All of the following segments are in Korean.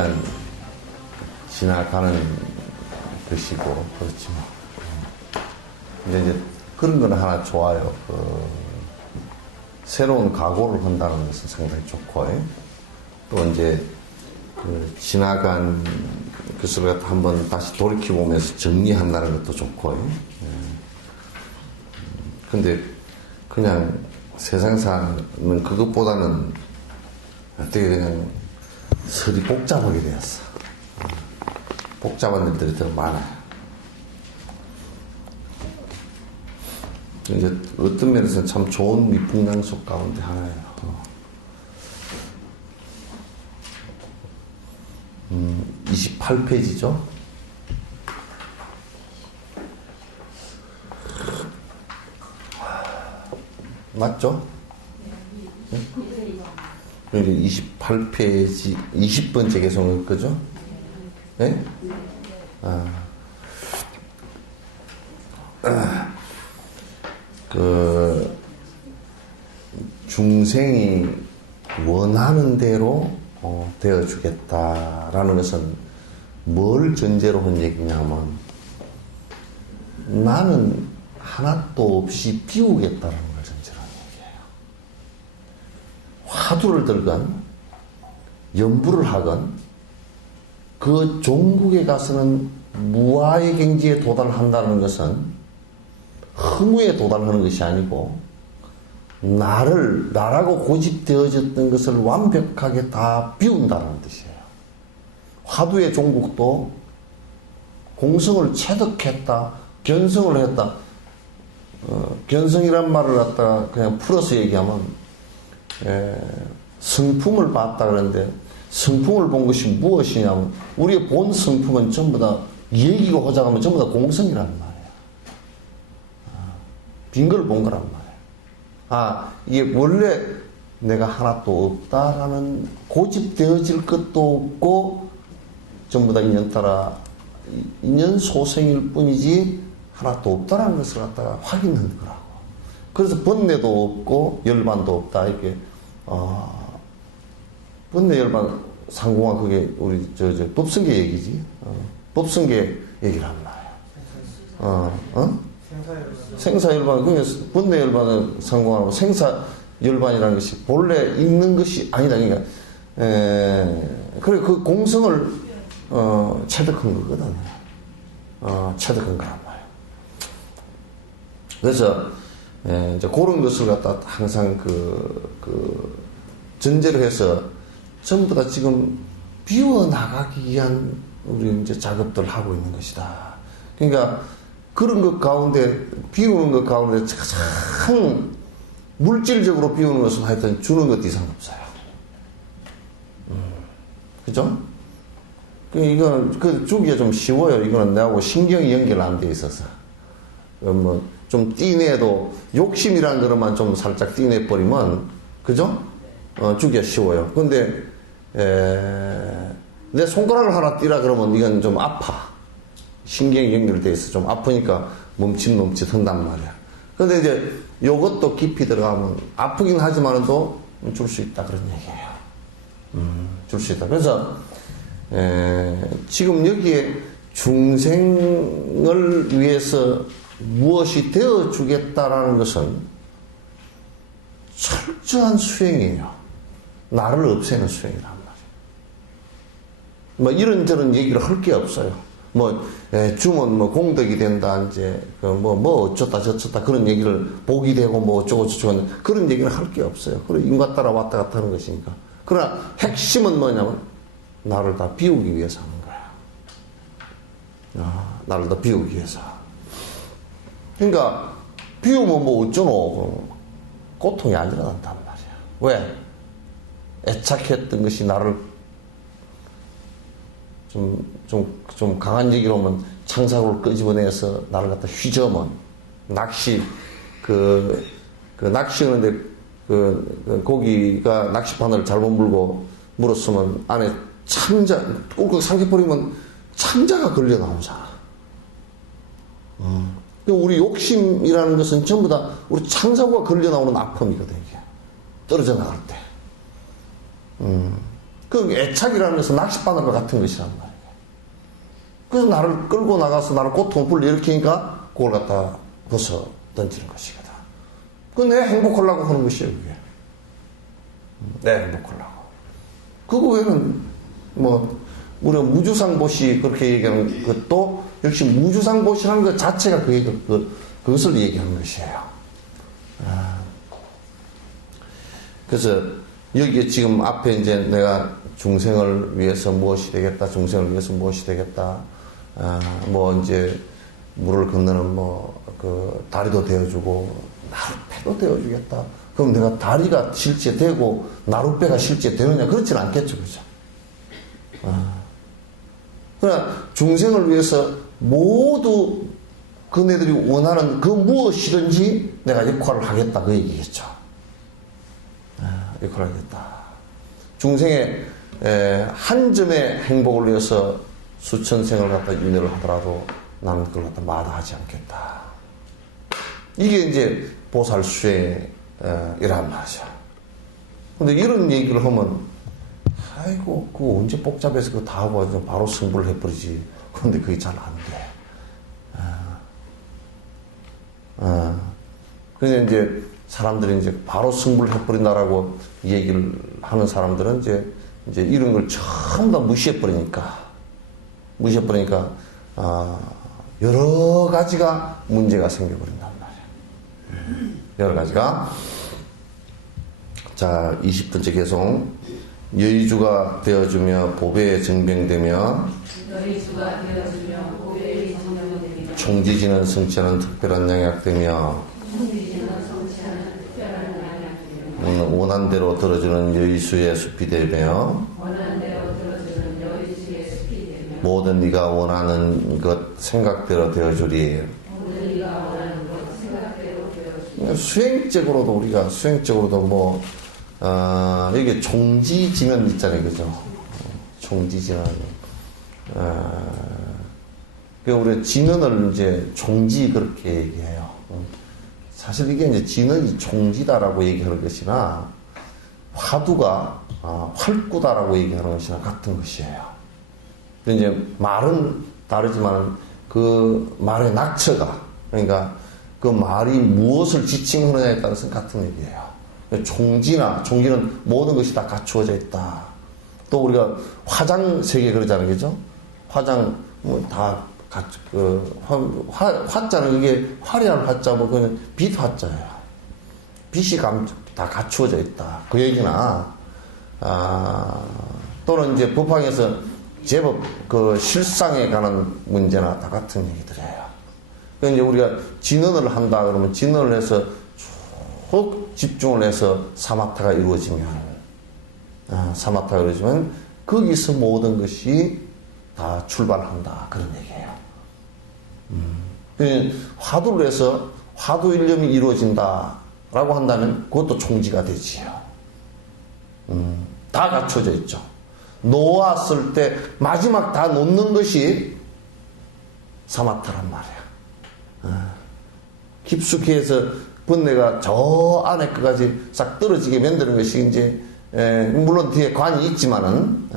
시간 지나가는 것이고, 그렇지 뭐. 근데 이제 그런 건 하나 좋아요. 새로운 각오를 한다는 것은 상당히 좋고, 또 이제 지나간 것을 한번 다시 돌이켜보면서 정리한다는 것도 좋고, 근데 그냥 세상 사는 그것보다는 어떻게 그냥 설이 복잡하게 되었어. 복잡한 일들이 더 많아요. 이제 어떤 면에서는 참 좋은 미풍당속 가운데 하나예요. 28페이지죠. 맞죠? 네? 28페이지 20번째 개송일 거죠? 네? 중생이 원하는 대로 되어주겠다라는 것은 뭘 전제로 한 얘기냐면, 나는 하나도 없이 비우겠다는 걸 전제로 한 얘기예요. 화두를 들건 연부를 하건 그 종국에 가서는 무아의 경지에 도달한다는 것은 허무에 도달하는 것이 아니고, 나라고 고집되어졌던 것을 완벽하게 다 비운다는 뜻이에요. 화두의 종국도 공성을 체득했다, 견성을 했다. 견성이란 말을 갖다가 그냥 풀어서 얘기하면, 성품을 봤다 그러는데, 성품을 본 것이 무엇이냐면, 우리의 본 성품은 전부 다, 얘기고 호작하면 전부 다 공성이라는 말이에요. 빈 걸 본 거란 말이에요. 이게 원래 내가 하나도 없다라는 고집되어질 것도 없고, 전부 다 인연 따라, 인연 소생일 뿐이지, 하나도 없다라는 것을 갖다가 확인한 거라고. 그래서 번뇌도 없고, 열반도 없다. 이렇게, 번뇌, 열반, 상공화, 그게 우리, 법성계 얘기지. 법성계 얘기를 하는 말이에요. 생사열반, 그게 번뇌열반은 상공하고 생사열반이라는 것이 본래 있는 것이 아니다. 그러니까, 그래, 그 공성을, 체득한 거거든. 체득한 거란 말이에요. 그래서, 이제 그런 것을 갖다 항상 전제로 해서 전부 다 지금 비워나가기 위한 우리 이제 작업들을 하고 있는 것이다. 그러니까, 그런 것 가운데, 비우는 것 가운데 참 물질적으로 비우는 것은 하여튼 주는 것도 이상 없어요. 그죠? 이거는, 주기가 좀 쉬워요. 이거는 내하고 신경이 연결 안 돼 있어서. 좀 띠내도, 욕심이라는 거로만 좀 살짝 띠내버리면, 그죠? 주기가 쉬워요. 근데, 내 손가락을 하나 띠라 그러면 이건 좀 아파. 신경이 연결되어 있어. 좀 아프니까 멈칫 한단 말이야. 근데 이제 요것도 깊이 들어가면 아프긴 하지만도 줄 수 있다. 그런 얘기예요. 줄 수 있다. 그래서, 지금 여기에 중생을 위해서 무엇이 되어주겠다라는 것은 철저한 수행이에요. 나를 없애는 수행이란 말이에요. 이런저런 얘기를 할 게 없어요. 주면 공덕이 된다, 이제, 어쩌다 저쩌다 그런 얘기를 복이 되고 어쩌고저쩌고 그런 얘기를 할 게 없어요. 그래, 인과 따라 왔다 갔다 하는 것이니까. 그러나 핵심은 뭐냐면, 나를 다 비우기 위해서 하는 거야. 나를 다 비우기 위해서. 그러니까, 비우면 어쩌노? 고통이 안 일어난단 말이야. 왜? 애착했던 것이 나를 좀 강한 얘기로 하면 창사고를 끄집어내서 나를 갖다 휘저으면 낚시하는데 고기가 낚시바늘을 잘못 물었으면 안에 꿀꺽 삼켜버리면 창자가 걸려 나오잖아. 우리 욕심이라는 것은 전부 다 우리 창사고가 걸려 나오는 아픔이거든, 이게. 떨어져 나갈 때. 그 애착이라는 것은 낚싯바늘과 같은 것이란 말이에요. 그래서 나를 끌고 나가서 나를 고통을 불러일으키니까 그걸 갖다 벗어 던지는 것이거든. 그 내 행복하려고 하는 것이에요, 그게. 내 행복하려고. 그거 외에는 우리가 무주상보시 그렇게 얘기하는 것도 역시 무주상보시라는 것 자체가 그것을 얘기하는 것이에요. 그래서 여기에 지금 앞에 이제 내가 중생을 위해서 무엇이 되겠다, 중생을 위해서 무엇이 되겠다, 이제 물을 건너는 다리도 되어주고, 나룻배도 되어주겠다. 그럼 내가 다리가 실제 되고, 나룻배가 실제 되느냐? 그렇지는 않겠죠, 그죠? 그러나 중생을 위해서 모두 그네들이 원하는 그 무엇이든지 내가 역할을 하겠다, 그 얘기겠죠. 역할을 하겠다. 중생의 한 점의 행복을 위해서 수천 생을 갖다 윤회를 하더라도 나는 그걸 갖다 마다하지 않겠다. 이게 이제 보살 수행이란 말이죠. 근데 이런 얘기를 하면, 아이고, 그거 언제 복잡해서 그거 다 하고 바로 승부를 해버리지. 그런데 그게 잘 안 돼. 그런데 이제 사람들이 이제 바로 승부를 해버린다라고 얘기를 하는 사람들은 이제 이런 걸 전부 다 무시해버리니까, 여러 가지가 문제가 생겨버린단 말이에요. 여러 가지가. 자, 20번째 개송. 여의주가 되어주며 보배에 증병되며 총지지는 성취하는 특별한 양약되며 원한대로 들어주는 여의수의 숲이 되며 모든 네가 원하는 것 생각대로 되어주리. 수행적으로도 이게 총지지는 있잖아요, 그죠? 총지지는. 우리가 진언을 이제 총지 그렇게 얘기해요. 사실 이게 이제 진언이 총지다라고 얘기하는 것이나, 화두가 활구다라고 얘기하는 것이나 같은 것이에요. 이제 말은 다르지만 그 말의 낙처가, 그러니까 그 말이 무엇을 지칭하느냐에 따라서 같은 얘기예요. 총지는 모든 것이 다 갖추어져 있다. 또 우리가 화장 세계 그러잖아요, 그죠? 화장 다 화자는 이게 화려한 화자, 그건 빛 화자예요. 빛이 다 갖추어져 있다. 그 얘기나, 또는 이제 법황에서 제법 그 실상에 관한 문제나 다 같은 얘기들이에요. 그러니까 이제 우리가 진언을 한다 그러면 진언을 해서 쭉 집중을 해서 사마타가 이루어지면, 거기서 모든 것이 다 출발한다. 그런 얘기예요. 화두를 해서 화두 일념이 이루어진다라고 한다면 그것도 총지가 되지요. 다 갖춰져 있죠. 놓았을 때 마지막 다 놓는 것이 사마타란 말이야. 깊숙이 해서 번뇌가 저 안에 끝까지 싹 떨어지게 만드는 것이 이제, 물론 뒤에 관이 있지만은,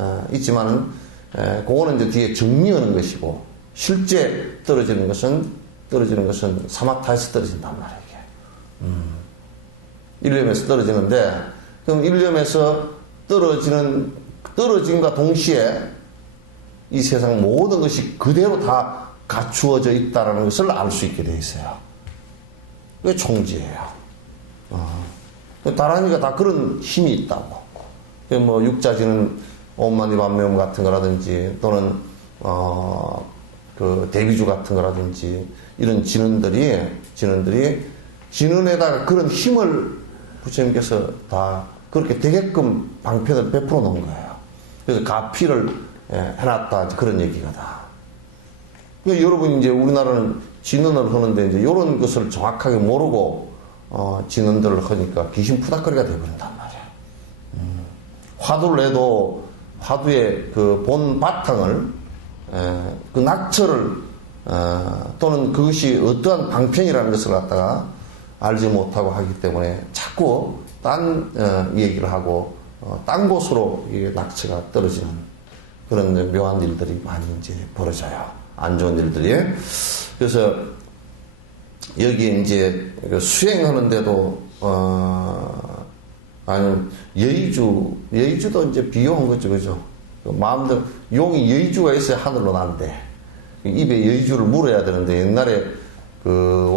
그거는 이제 뒤에 정리하는 것이고, 실제 떨어지는 것은 사마타에서 떨어진단 말이에요. 일념에서 떨어지는데, 그럼 일념에서 떨어짐과 동시에 이 세상 모든 것이 그대로 다 갖추어져 있다는 것을 알 수 있게 되어 있어요. 그게 총지예요. 다란이가 다 그런 힘이 있다고. 육자지는 옴마니반메옴 같은 거라든지, 또는 그 대비주 같은 거라든지, 이런 진언에다가 그런 힘을 부처님께서 다 그렇게 되게끔 방편을 베풀어 놓은 거예요. 그래서 가피를 해놨다, 그런 얘기가 다. 그러니까 여러분, 이제 우리나라는 진언을 하는데, 이제 이런 것을 정확하게 모르고, 진언들을 하니까 귀신 푸닥거리가 되어버린단 말이야. 화두를 해도, 화두의 그 본 바탕을, 그 낙처를, 또는 그것이 어떠한 방편이라는 것을 갖다가 알지 못하고 하기 때문에 자꾸 딴 얘기를 하고, 딴 곳으로 이 낙체가 떨어지는 그런 묘한 일들이 많이 이제 벌어져요. 안 좋은 일들이. 그래서 여기 이제 수행하는데도 아니면 여의주도 이제 비유한 거죠, 그죠? 마음대로 용이 여의주가 있어야 하늘로 난대. 입에 여의주를 물어야 되는데 옛날에 그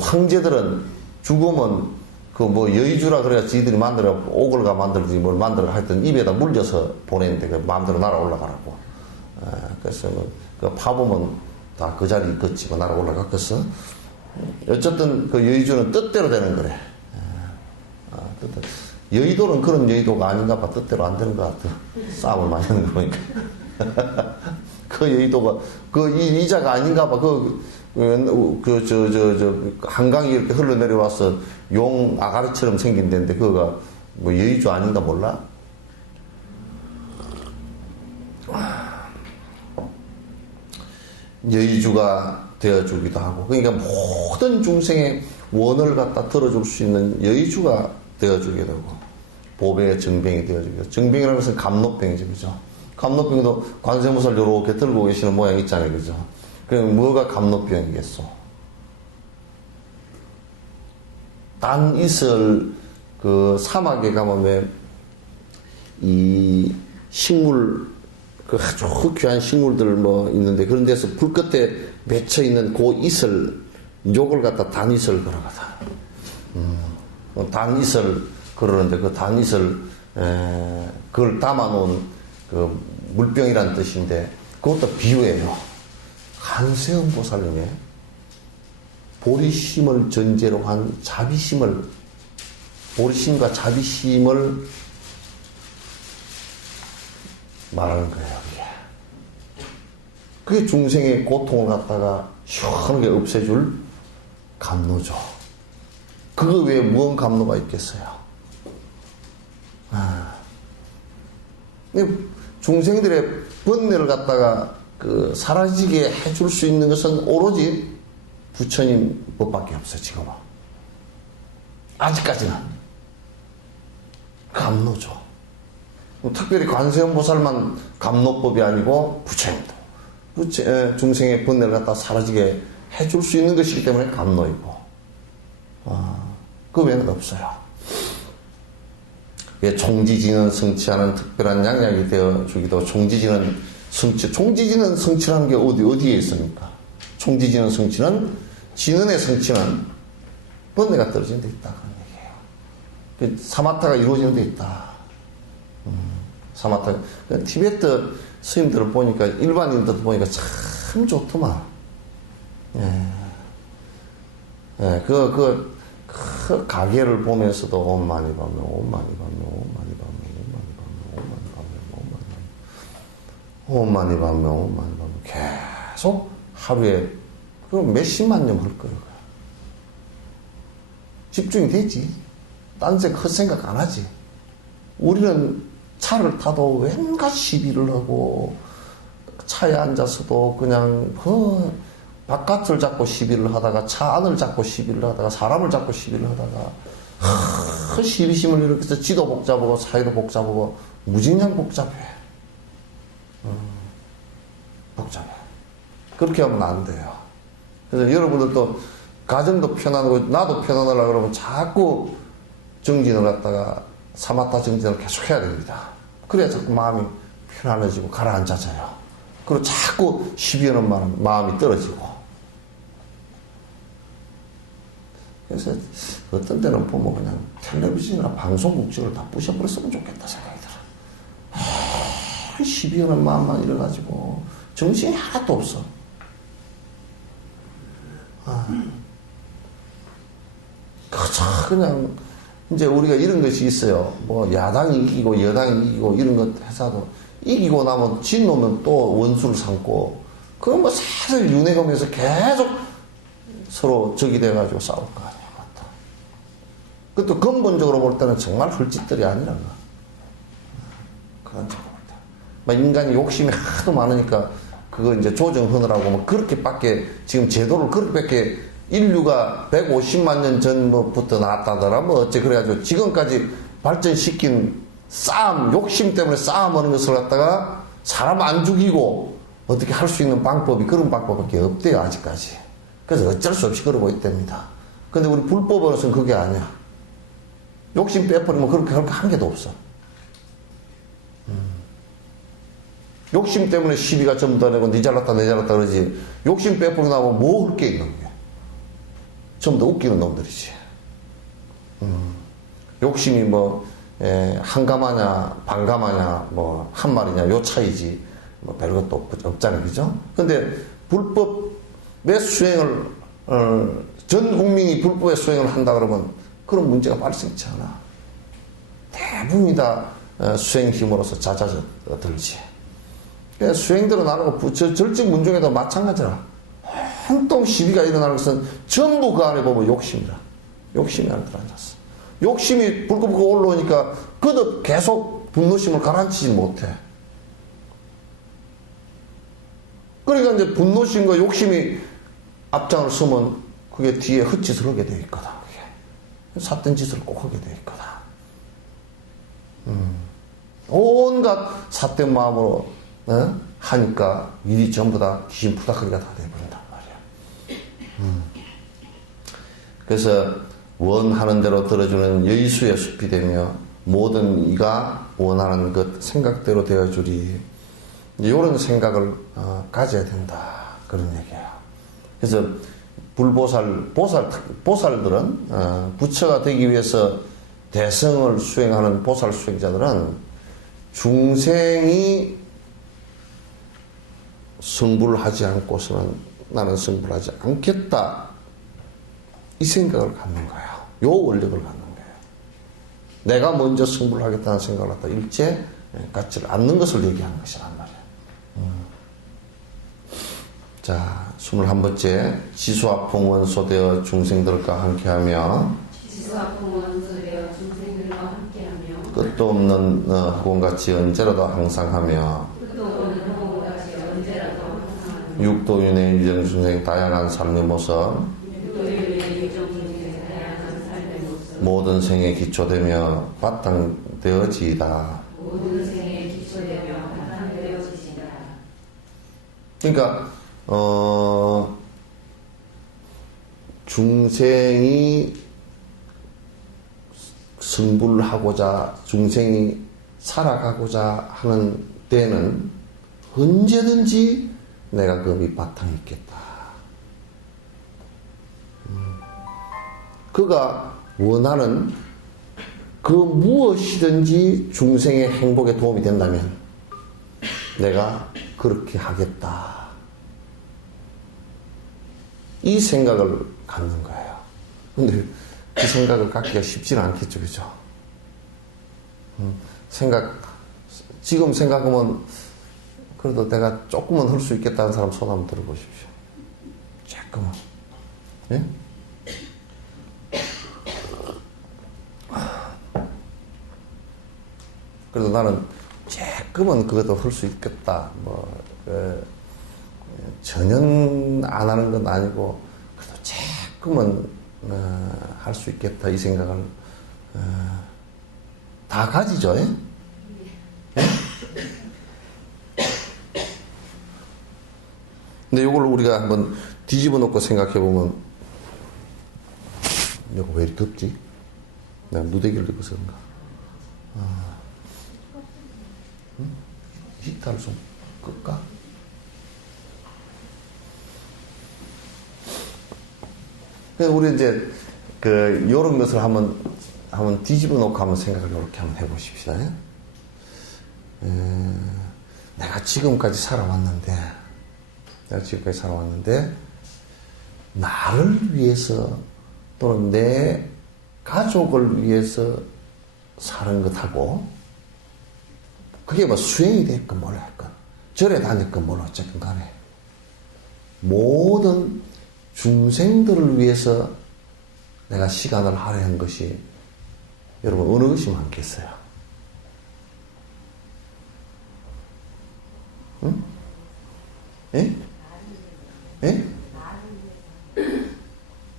황제들은 죽으면 그 뭐 여의주라 그래야 지들이 만들어 오글가 만들지 뭘 만들어 하여튼 입에다 물려서 보내는데 그 마음대로 날아 올라가라고. 그래서 그 파보면 다 그 자리 있겠지 뭐 날아 올라갔겠어. 어쨌든 그 여의주는 뜻대로 되는 거래. 뜻대로. 여의도는 그런 여의도가 아닌가 봐. 뜻대로 안 되는 것 같아. 싸움을 많이 하는 거 보니까. 그 여의도가 그 이자가 아닌가 봐. 한강이 이렇게 흘러내려와서 용 아가리처럼 생긴 데인데 그거가 뭐 여의주 아닌가 몰라? 여의주가 되어주기도 하고 그러니까 모든 중생의 원을 갖다 들어줄 수 있는 여의주가 되어주게 되고 보배의 정병이 되어주게 되고 정병이라는 것은 감노병이죠. 그죠? 감노병도 관세음보살 이렇게 들고 계시는 모양 있잖아요. 그죠? 그럼 뭐가 감노병이겠소? 단 이슬 그 사막에 가면 이 식물 그 아주 귀한 식물들 뭐 있는데 그런 데서 불 끝에 맺혀 있는 그 이슬 요걸 갖다 단이슬 그러거든. 단이슬 그러는데 그 단이슬 그걸 담아놓은 그 물병이란 뜻인데 그것도 비유예요. 관세음보살님의 보리심을 전제로 한 자비심을 보리심과 자비심을 말하는 거예요. 그게 중생의 고통을 갖다가 시원하게 없애줄 감로죠. 그거 외에 무언 감로가 있겠어요? 중생들의 번뇌를 갖다가 그 사라지게 해줄 수 있는 것은 오로지 부처님 법밖에 없어요. 지금은 아직까지는 감로죠. 특별히 관세음보살만 감로법이 아니고 부처님도 중생의 번뇌를 갖다 사라지게 해줄 수 있는 것이기 때문에 감로이고 그 외에는 없어요. 총지지는 성취하는 특별한 양약이 되어주기도 총지지는 성취라는 게 어디에 있습니까? 총지지는 성취는 진언의 성취는 번뇌가 떨어지는 데 있다 그런 얘기예요. 사마타가 이루어지는 데 있다. 사마타 티베트 스님들을 보니까 일반인들 보니까 참 좋더만. 그 가게를 보면서도 옴 많이 받면 옴 많이 받면 옴 많이 받면 옴 많이 받면 옴 많이 받면 옴 많이 받면 계속 하루에 그럼 몇십만 년 할 거예요. 집중이 되지. 딴 데 헛생각 안 하지. 우리는 차를 타도 왠가 시비를 하고 차에 앉아서도 그냥 바깥을 잡고 시비를 하다가 차 안을 잡고 시비를 하다가 사람을 잡고 시비를 하다가 시비심을 일으켜서 지도 복잡하고 사회도 복잡하고 무진장 복잡해. 복잡해. 그렇게 하면 안 돼요. 그래서 여러분들도 가정도 편안하고 나도 편안하려고 그러면 자꾸 정진을 갖다가 사마타 정진을 계속 해야 됩니다. 그래야 자꾸 마음이 편안해지고 가라앉아져요. 그리고 자꾸 시비하는 마음이 떨어지고. 그래서 어떤 때는 보면 그냥 텔레비전이나 방송국적을 다 부셔버렸으면 좋겠다 생각이 들어요. 시비하는 마음만 이래가지고 정신이 하나도 없어. 그냥 이제 우리가 이런 것이 있어요. 뭐 야당이 이기고 여당이 이기고 이런 것 해서도 이기고 나면 진 놈은 또 원수를 삼고 그건 뭐 사실 윤회검에서 계속 서로 적이 돼가지고 싸울 거 아니야. 맞다. 그것도 근본적으로 볼 때는 정말 헐짓들이 아니란 거. 그런 적으로 볼 때. 막 인간이 욕심이 하도 많으니까 그거 이제 조정하느라고 뭐 그렇게밖에 지금 제도를 그렇게밖에 인류가 150만 년 전부터 나왔다더라 뭐 어째 그래가지고 지금까지 발전시킨 욕심 때문에 싸움하는 것을 갖다가 사람 안 죽이고 어떻게 할 수 있는 방법이 그런 방법밖에 없대요, 아직까지. 그래서 어쩔 수 없이 그러고 있답니다. 근데 우리 불법으로서는 그게 아니야. 욕심 빼버리면 그렇게 할 거 한 개도 없어. 욕심 때문에 시비가 전부 다 내고 니 잘났다 내 잘났다 그러지. 욕심 빼버리고 나면 뭐 할 게 있는 거야. 전부 다 웃기는 놈들이지. 욕심이 뭐 한가마냐 반가마냐 뭐 한 마리냐 요 차이지 뭐 별것도 없잖아요, 그죠? 근데 불법의 수행을 전 국민이 불법의 수행을 한다 그러면 그런 문제가 발생치 않아. 대부분이 다 수행 힘으로서 잦아들지. 수행들은 안 하고 절직 문중에도 마찬가지라. 한통 시비가 일어나는 것은 전부 그 안에 보면 욕심이라. 욕심이 안에 들어앉았어. 욕심이 불끈불끈 올라오니까 그도 계속 분노심을 가라앉히지 못해. 그러니까 이제 분노심과 욕심이 앞장을 서면 그게 뒤에 헛짓을 하게 되어 있거든. 삿된 짓을 꼭 하게 되어 있거든. 온갖 삿된 마음으로 하니까 일이 전부 다 귀신 푸닥거리가 다 돼버린단 말이야. 그래서 원하는 대로 들어주는 여의수의 숲이 되며 모든 이가 원하는 것 생각대로 되어주리. 이런 생각을 가져야 된다. 그런 얘기예요. 그래서 보살들은 부처가 되기 위해서 대성을 수행하는 보살 수행자들은 중생이 성불을 하지 않고서는 나는 성불하지 않겠다. 이 생각을 갖는 거예요. 요 원력을 갖는 거예요. 내가 먼저 성불을 하겠다는 생각을 갖다 일체 갖지 않는 것을 얘기하는 것이란 말이에요. 자, 21번째 지수와 풍원소되어 중생들과 함께하며 끝도 없는 학원같이 언제라도 항상 하며 육도윤의 유정중생 다양한 삶의 모습 모든 생에 기초되며 바탕되어지이다. 그러니까 중생이 성불하고자 중생이 살아가고자 하는 때는 언제든지 내가 그 밑바탕에 있겠다. 그가 원하는 그 무엇이든지 중생의 행복에 도움이 된다면 내가 그렇게 하겠다. 이 생각을 갖는 거예요. 근데 그 생각을 갖기가 쉽지는 않겠죠, 그죠? 지금 생각하면 그래도 내가 조금은 할 수 있겠다는 사람 손 한번 들어보십시오. 조금은. 예? 그래도 나는 조금은 그것도 할 수 있겠다. 전혀 안 하는 건 아니고, 그래도 조금은 할 수 있겠다. 이 생각을 다 가지죠. 예? 예? 근데 이걸 우리가 한번 뒤집어 놓고 생각해 보면, 이거 왜 이렇게 없지? 내가 무대기를 입어서 그런가? 히타를 좀 끌까? 그래서 우리 이제 요런 것을 한번 뒤집어 놓고 한번 생각을 이렇게 한번 해보십시다. 내가 지금까지 살아왔는데 나를 위해서 또는 내 가족을 위해서 사는 것하고 그게 뭐 수행이 됐건 뭘 했건 절에 다녔건 뭘 어쨌든 간에 모든 중생들을 위해서 내가 시간을 할애한 것이 여러분 어느 것이 많겠어요? 응? 예? 예?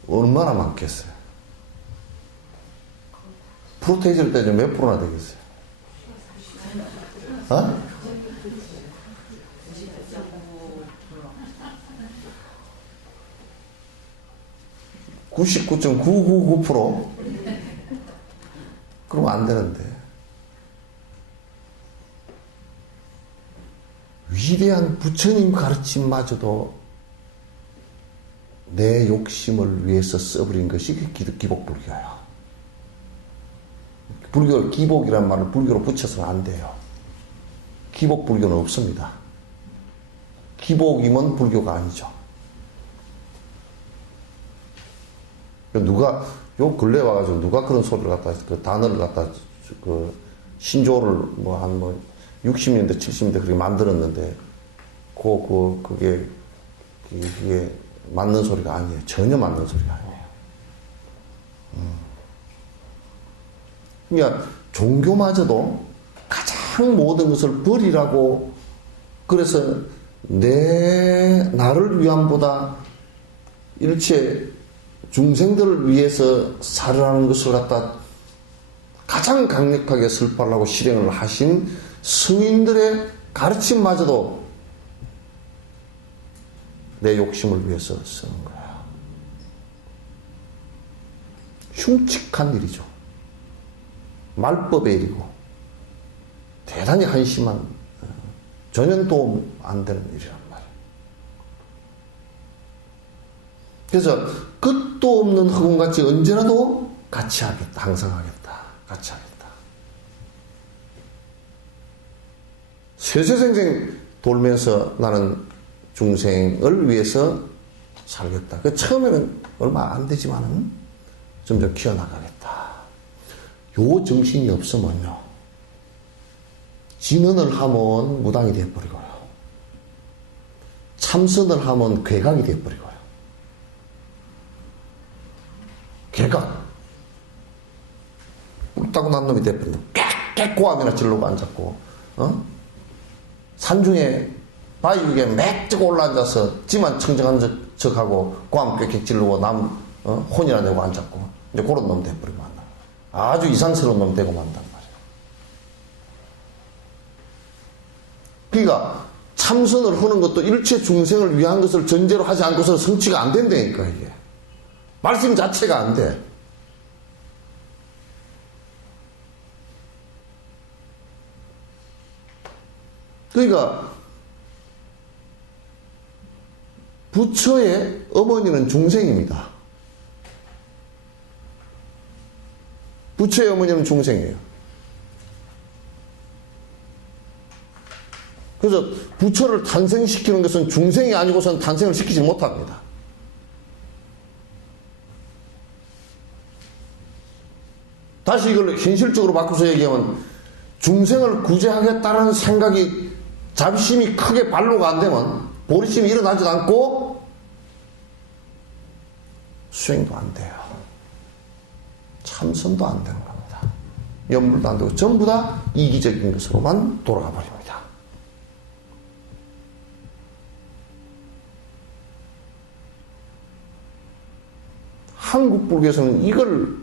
얼마나 많겠어요? 프로테이지를 따지면 몇 프로나 되겠어요? 어? 99.999%? 그러면 안 되는데. 위대한 부처님 가르침마저도 내 욕심을 위해서 써버린 것이 기복불교예요. 불교, 기복이란 말을 불교로 붙여서는 안 돼요. 기복불교는 없습니다. 기복이면 불교가 아니죠. 누가, 요 근래 와가지고 누가 그런 소리를 갖다, 그 단어를 갖다, 그, 신조를 한 60년대, 70년대 그렇게 만들었는데, 그게 맞는 소리가 아니에요. 전혀 맞는 소리가 아니에요. 그러니까 종교마저도 가장 모든 것을 버리라고, 그래서 나를 위함보다 일체 중생들을 위해서 살아가는 것을 갖다 가장 강력하게 설파하려고 실행을 하신 성인들의 가르침마저도 내 욕심을 위해서 쓰는 거야. 흉측한 일이죠. 말법의 일이고 대단히 한심한, 전혀 도움 안 되는 일이란 말이에요. 그래서 끝도 없는 흑운같이 언제라도 같이 하겠다. 항상 하겠다. 같이 하겠다. 세세생생 돌면서 나는 중생을 위해서 살겠다. 처음에는 얼마 안 되지만은 점점 키워나가겠다. 요 정신이 없으면요, 진언을 하면 무당이 되어버리고요, 참선을 하면 괴각이 되어버리고요. 괴각. 뿔 따고 난 놈이 되어버린다. 깨꼬하면 찔르고 앉았고, 산중에 바위 위에 맥뜨고 올라앉아서 지만 청정한 척하고 고함 꽥꽥 찌르고 남 혼이나 내고 앉았고, 이제 그런 놈 돼버리고 만나. 아주 이상스러운 놈 되고 만단 말이야. 그러니까 참선을 하는 것도 일체 중생을 위한 것을 전제로 하지 않고서 성취가 안 된다니까. 이게 말씀 자체가 안 돼. 그러니까 부처의 어머니는 중생입니다. 부처의 어머니는 중생이에요. 그래서 부처를 탄생시키는 것은 중생이 아니고서는 탄생을 시키지 못합니다. 다시 이걸 현실적으로 바꿔서 얘기하면, 중생을 구제하겠다는 생각이, 자비심이 크게 발로가 안 되면 보리심이 일어나지도 않고 수행도 안 돼요. 참선도 안 되는 겁니다. 염불도 안 되고 전부 다 이기적인 것으로만 돌아가 버립니다. 한국 불교에서는 이걸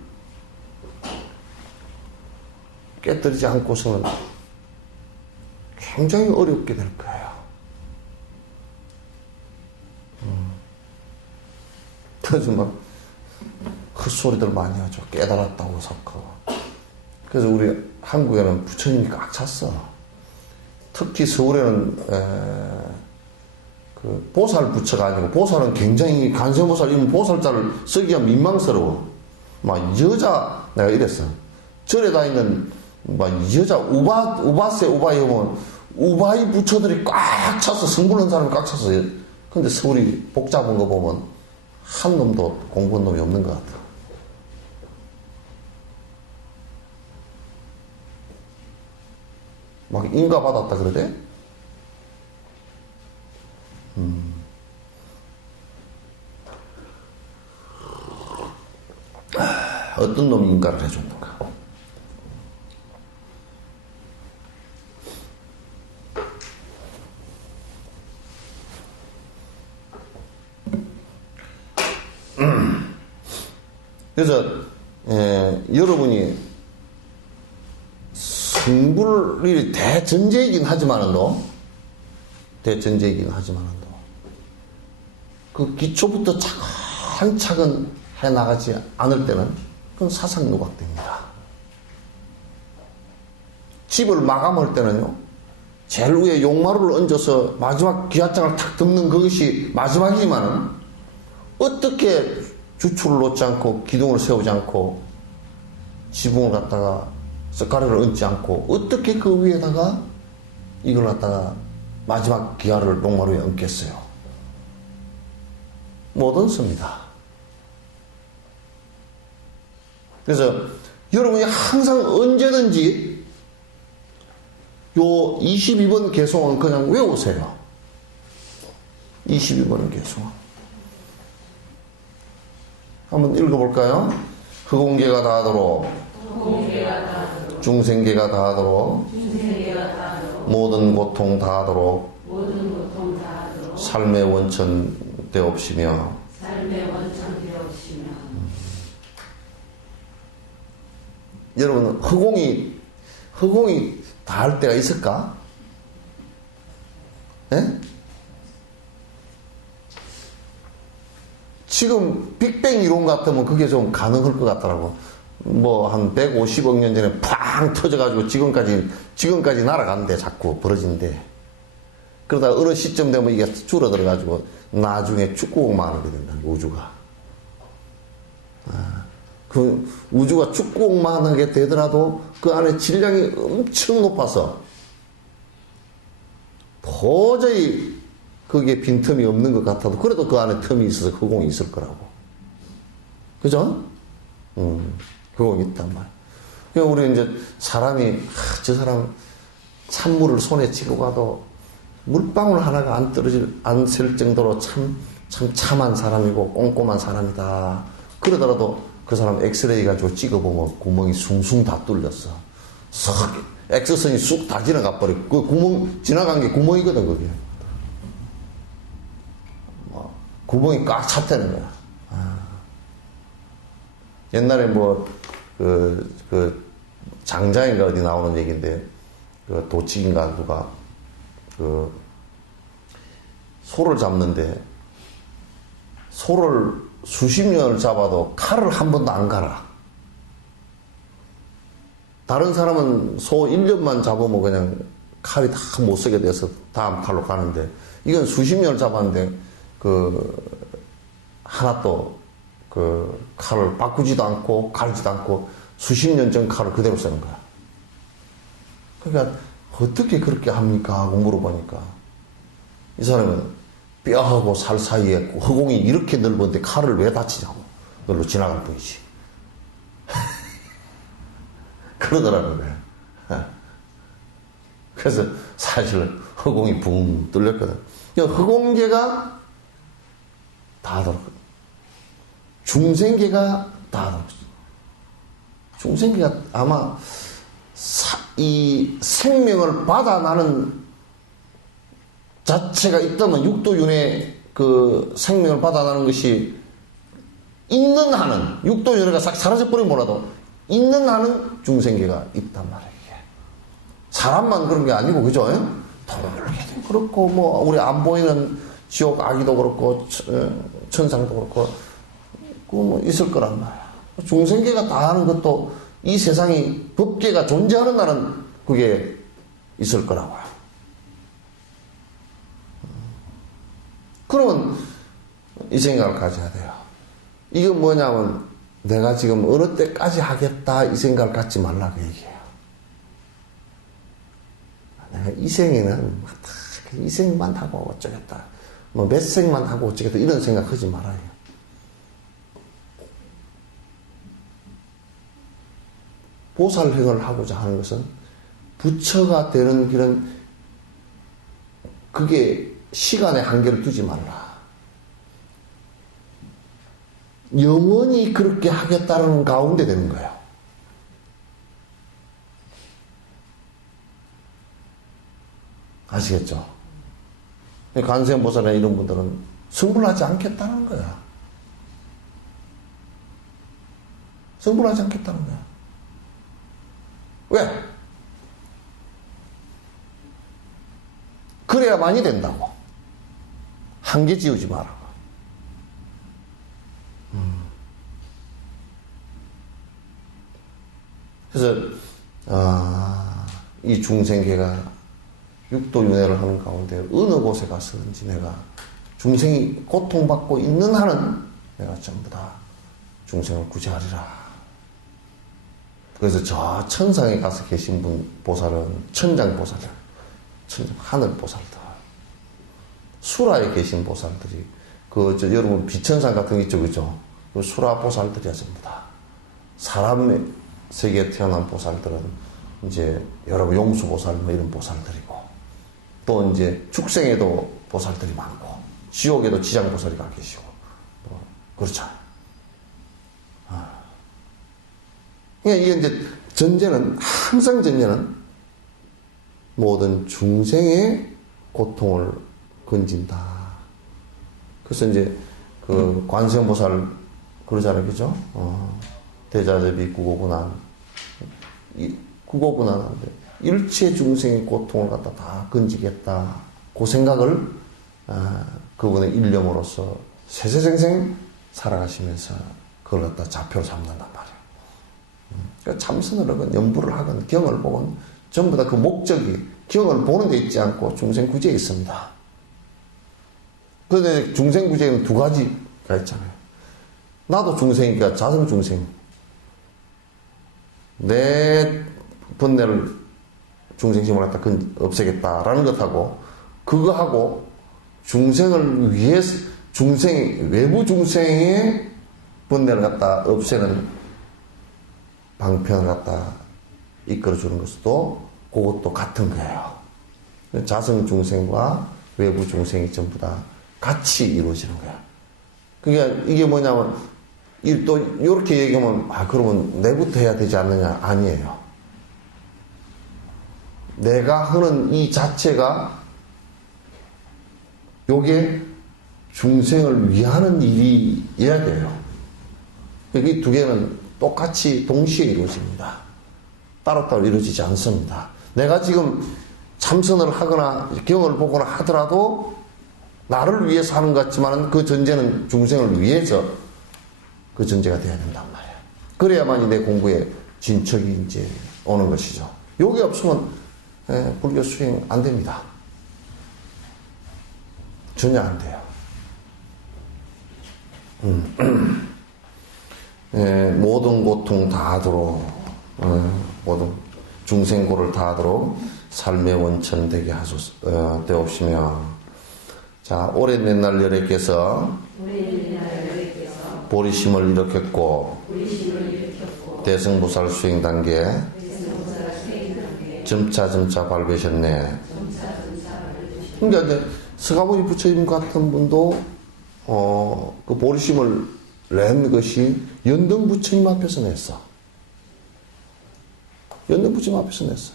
깨뜨리지 않고서는 굉장히 어렵게 될 거예요. 그래서 막 헛소리들 많이 하죠. 깨달았다고 섞어. 그래서 우리 한국에는 부처님이 꽉 찼어. 특히 서울에는 그 보살 부처가 아니고, 보살은 굉장히 관세음보살 이런 보살자를 쓰기가 민망스러워. 막 내가 이랬어. 절에 다니는 막 여자 우바세 우바이 하면 우바이 부처들이 꽉 차서, 성불한 사람이 꽉 차서. 근데 서울이 복잡한 거 보면 한 놈도 공부한 놈이 없는 것 같아. 막 인가 받았다 그러대? 어떤 놈이 인가를 해줬는가? 그래서 여러분이 공부를 대전제이긴 하지만은도 그 기초부터 차근차근 해나가지 않을 때는 그건 사상 누각됩니다. 집을 마감할 때는요, 제일 위에 용마루를 얹어서 마지막 기와장을 탁 덮는 그것이 마지막이지만은 어떻게 주출을 놓지 않고 기둥을 세우지 않고 지붕을 갖다가 석가래를 얹지 않고 어떻게 그 위에다가 이걸 갖다가 마지막 기와를 용마루에 얹겠어요? 못 얹습니다. 그래서 여러분이 항상 언제든지 요 22번 개송은 그냥 외우세요. 22번 개송. 한번 읽어볼까요? 흑공계가 다하도록 중생계가 다하도록 모든 고통 다하도록 삶의 원천 되옵시며 여러분 흑공이 다할 때가 있을까? 예? 지금 빅뱅 이론 같으면 그게 좀 가능할 것 같더라고. 뭐 한 150억 년 전에 팡 터져가지고 지금까지 날아가는데 자꾸 벌어진대. 그러다 어느 시점 되면 이게 줄어들어가지고 나중에 축구공만 하게 된다, 우주가. 그 우주가 축구공만 하게 되더라도 그 안에 질량이 엄청 높아서 도저히 거기에 빈틈이 없는 것 같아도 그래도 그 안에 틈이 있어서 흑공이 있을 거라고. 그죠? 흑공이 있단 말이야. 그러니까 우리 이제 사람이 저 사람 찬물을 손에 쥐고 가도 물방울 하나가 안 쓸 정도로 참 참한 사람이고 꼼꼼한 사람이다. 그러더라도 그 사람 엑스레이 가지고 찍어보면 구멍이 숭숭 다 뚫렸어. 싹 엑스선이 쑥 다 지나가 버리고 그 구멍 지나간 게 구멍이거든 그게. 구멍이 꽉 찼다는 거야. 옛날에 장자인가 어디 나오는 얘기인데, 그 도치인가 누가, 소를 잡는데, 소를 수십 년을 잡아도 칼을 한 번도 안 갈아. 다른 사람은 소 1년만 잡으면 그냥 칼이 다 못 쓰게 돼서 다음 칼로 가는데, 이건 수십 년을 잡았는데, 하나 또, 칼을 바꾸지도 않고, 갈지도 않고, 수십 년 전 칼을 그대로 쓰는 거야. 그러니까, 어떻게 그렇게 합니까? 하고 물어보니까, 이 사람은 뼈하고 살 사이에 허공이 이렇게 넓은데 칼을 왜 다치냐고. 그걸로 지나갈 뿐이지. 그러더라는 거야. 그래서 사실 허공이 붕 뚫렸거든. 허공계가 다하도록, 중생계가 다하도록. 중생계가 아마 이 생명을 받아나는 자체가 있다면, 육도윤회 그 생명을 받아나는 것이 있는 한은, 육도윤회가 싹 사라져버리면 몰라도 있는 한은 중생계가 있단 말이에요. 사람만 그런 게 아니고, 그죠? 동물계도 그렇고, 우리 안 보이는 지옥 아기도 그렇고, 천상도 그렇고, 있을 거란 말이야. 중생계가 다 하는 것도 이 세상이 법계가 존재하는 날은 그게 있을 거라고요. 그러면 이 생각을 가져야 돼요. 이건 뭐냐면 내가 지금 어느 때까지 하겠다 이 생각을 갖지 말라고 얘기해요. 내가 이 생에는 이 생만 하고 어쩌겠다. 몇 생만 하고 어쩌겠다. 이런 생각 하지 말아요. 보살행을 하고자 하는 것은 부처가 되는 길은 그게 시간의 한계를 두지 말라. 영원히 그렇게 하겠다는 가운데 되는 거예요. 아시겠죠? 관세음보살이나 이런 분들은 성불하지 않겠다는 거야. 성불하지 않겠다는 거야. 왜? 그래야만이 된다고. 한계 지우지 말라고. 그래서 이 중생계가 육도윤회를 하는 가운데 어느 곳에 가서든지 내가 중생이 고통받고 있는 한은 내가 전부 다 중생을 구제하리라. 그래서 저 천상에 가서 계신 분 보살은 천장보살이야. 하늘보살들. 수라에 계신 보살들이 여러분 비천상 같은 게 있죠, 그죠? 그 수라 보살들이야 전부 다. 사람의 세계에 태어난 보살들은 이제 여러분 용수 보살 뭐 이런 보살들이고, 또 이제 축생에도 보살들이 많고, 지옥에도 지장 보살이 가 계시고, 뭐 그렇잖아요. 그러니까 이게 이제 항상 전제는 모든 중생의 고통을 건진다. 그래서 이제 그 관세음보살 그러잖아요, 그죠? 대자접이 구고고난, 구고고난한데 일체 중생의 고통을 갖다 다 건지겠다. 그 생각을 그분의 일념으로서 세세생생 살아가시면서 그걸 갖다 좌표로 삼는단 말이에요. 그러니까 참선을 하건 연부를 하건 경을 보건 전부 다 그 목적이 경을 보는 데 있지 않고 중생 구제에 있습니다. 그런데 중생 구제에는 두 가지가 있잖아요. 나도 중생이니까 자성 중생. 내 번뇌를 중생심을 갖다 없애겠다라는 것하고, 그거하고 중생을 위해서 외부 중생의 번뇌를 갖다 없애는 방편을 갖다 이끌어주는 것도 그것도 같은 거예요. 자성 중생과 외부 중생이 전부 다 같이 이루어지는 거야. 그러니까 이게 뭐냐면, 또 이렇게 얘기하면 그러면 내부터 해야 되지 않느냐? 아니에요. 내가 하는 이 자체가 요게 중생을 위하는 일이어야 돼요. 이 두 개는 똑같이 동시에 이루어집니다. 따로따로 이루어지지 않습니다. 내가 지금 참선을 하거나 경을 보거나 하더라도 나를 위해서 하는 것 같지만 그 전제는 중생을 위해서 그 전제가 돼야 된단 말이에요. 그래야만이 내 공부에 진척이 이제 오는 것이죠. 요게 없으면 불교 수행 안 됩니다. 전혀 안 돼요. 모든 고통 다하도록, 모든 중생고를 다하도록 삶의 원천 되게 되옵시며. 자, 오랜 옛날 여래께서 보리심을 일으켰고 대승보살 수행 단계 점차 밟으셨네. 그러니까 이제 서가모니 부처님 같은 분도 그 보리심을 낸 것이 연등 부처님 앞에서 냈어. 연등 부처님 앞에서 냈어.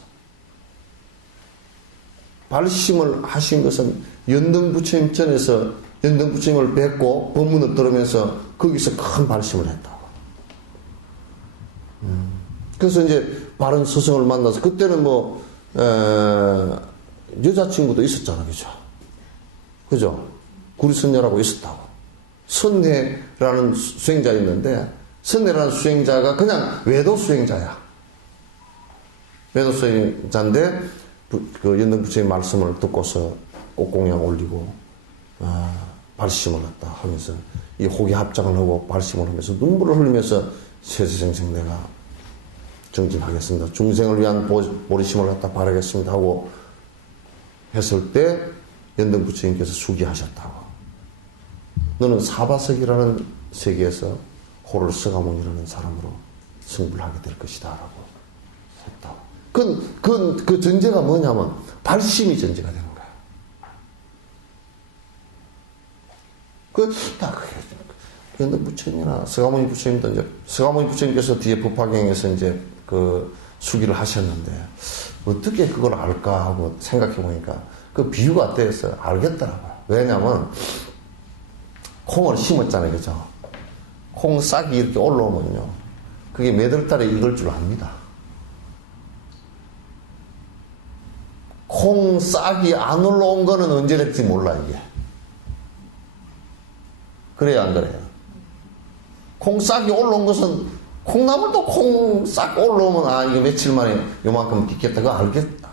발심을 하신 것은 연등 부처님 전에서 연등 부처님을 뵙고 법문을 들으면서 거기서 큰 발심을 했다고. 그래서 이제 바른 스승을 만나서, 그때는 뭐 여자친구도 있었잖아, 그죠? 그죠? 구리선녀라고 있었다고. 선혜라는 수행자 있는데, 선혜라는 수행자가 그냥 외도 수행자야. 외도 수행자인데 그 연등 부처님 말씀을 듣고서 꽃공양 올리고 발심을 했다 하면서 이 호기 합장을 하고 발심을 하면서 눈물을 흘리면서 세세생생 내가 정진하겠습니다. 중생을 위한 보리심을 갖다 바라겠습니다 하고 했을 때 연등 부처님께서 수기하셨다고. 너는 사바석이라는 세계에서 호를 서가모니라는 사람으로 승불하게 될 것이다 라고 했다고. 그 전제가 뭐냐면 발심이 전제가 되는 거야. 연등 부처님이나 서가모니 부처님도 이제, 서가모니 부처님께서 뒤에 법화경에서 이제 그 수기를 하셨는데, 어떻게 그걸 알까 하고 생각해 보니까 그 비유가 돼서 알겠더라고요. 왜냐면, 콩을 심었잖아요. 그죠? 콩 싹이 이렇게 올라오면요. 그게 몇 월 달에 익을 줄 압니다. 콩 싹이 안 올라온 거는 언제 될지 몰라, 이게. 그래야 안 그래요? 콩 싹이 올라온 것은, 콩나물도 콩 싹 올라오면, 아, 이게 며칠 만에 요만큼 깊겠다. 그거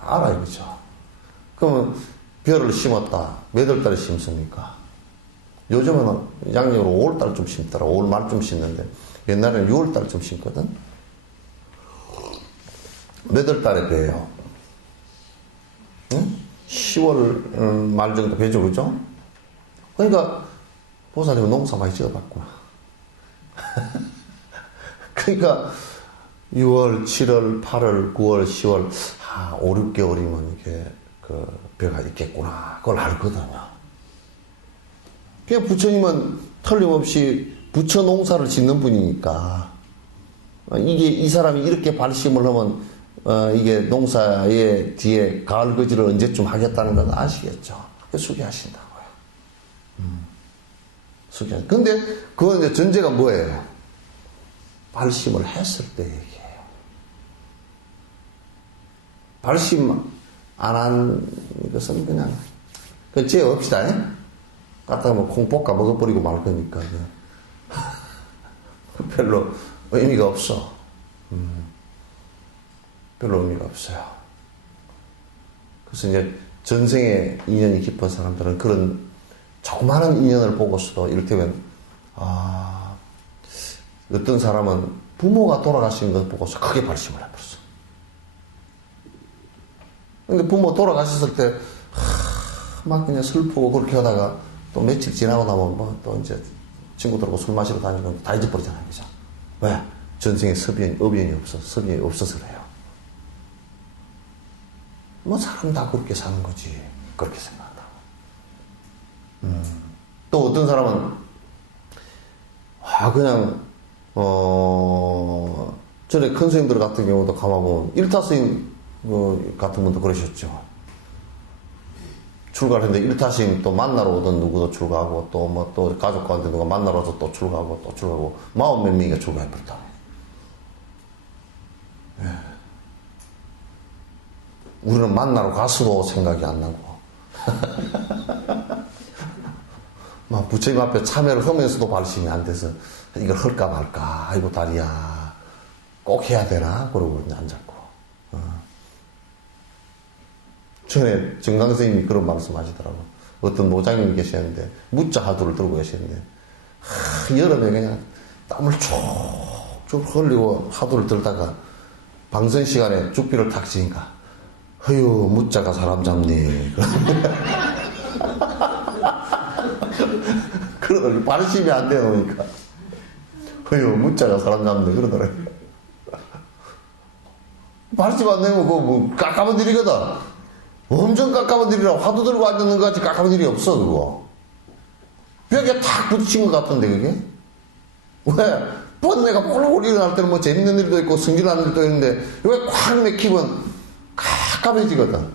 알아, 이거죠. 그러면 벼를 심었다. 몇 월 달에 심습니까? 요즘은 양력으로 5월 달쯤 심더라. 5월 말쯤 심는데, 옛날에는 6월 달쯤 심거든? 몇 월 달에 벼요? 응? 10월 말 정도 벼죠, 그죠? 그러니까, 보살님은 농사 많이 지어봤구나. 그러니까, 6월, 7월, 8월, 9월, 10월, 5, 6개월이면 이게, 벼가 있겠구나. 그걸 알거든요. 그냥 부처님은 틀림없이 부처 농사를 짓는 분이니까, 이 사람이 이렇게 발심을 하면, 이게 농사의 뒤에 가을 거지를 언제쯤 하겠다는 건 아시겠죠? 수기하신다고요. 수기. 근데, 그건 이제 전제가 뭐예요? 발심을 했을 때 얘기해요. 발심 안 한 것은 그냥, 죄 없시다. 갖다가 뭐 콩 볶아 먹어버리고 말 거니까. 별로 의미가 없어. 별로 의미가 없어요. 그래서 이제 전생에 인연이 깊은 사람들은 그런 조그마한 인연을 보고서도 이를테면, 어떤 사람은 부모가 돌아가신 것 보고서 크게 발심을 해버렸어. 근데 부모 돌아가셨을 때, 막 그냥 슬프고 그렇게 하다가 또 며칠 지나고 나면 뭐 또 이제 친구들하고 술 마시러 다니면 다 잊어버리잖아요. 그죠? 왜? 전생에 업연이 없어서 그래요. 뭐 사람 다 그렇게 사는 거지. 그렇게 생각한다고. 또 어떤 사람은, 그냥, 전에 큰 스님들 같은 경우도 가만보면, 일타 스님 같은 분도 그러셨죠. 출가를 했는데 일타 스님 또 만나러 오던 누구도 출가하고, 또 뭐 또 가족 가운데 누가 만나러 와서 또 출가하고, 40몇 명이가 출가해버렸다. 예. 우리는 만나러 가서도 생각이 안 나고. 막 부처님 앞에 참여를 하면서도 발심이 안 돼서 이걸 할까 말까. 아이고 다리야. 꼭 해야 되나? 그러고 이제 앉았고. 전에 정강 선생님이 그런 말씀 하시더라고. 어떤 노장님이 계시는데 무자 하두를 들고 계시는데 여름에 그냥 땀을 쭉쭉 흘리고 하두를 들다가 방선 시간에 죽비를 탁 치니까 허유 무자가 사람 잡니. 그러더니 발심이 안 돼 놓으니까 허유 무자가 사람 잡니 그러더라고요. 발심 안 되면 그거 뭐 깜깜한 일이거든. 엄청 깜깜한 일이라 화두 들고 앉았는 것 같이 깜깜한 일이 없어 그거. 벽에 탁 부딪힌 것 같은데 그게. 왜? 번뇌가 꼴꼴 일어날 때는 뭐 재밌는 일도 있고 승진하는 일도 있는데 왜 콱 맥히면 깜깜해지거든.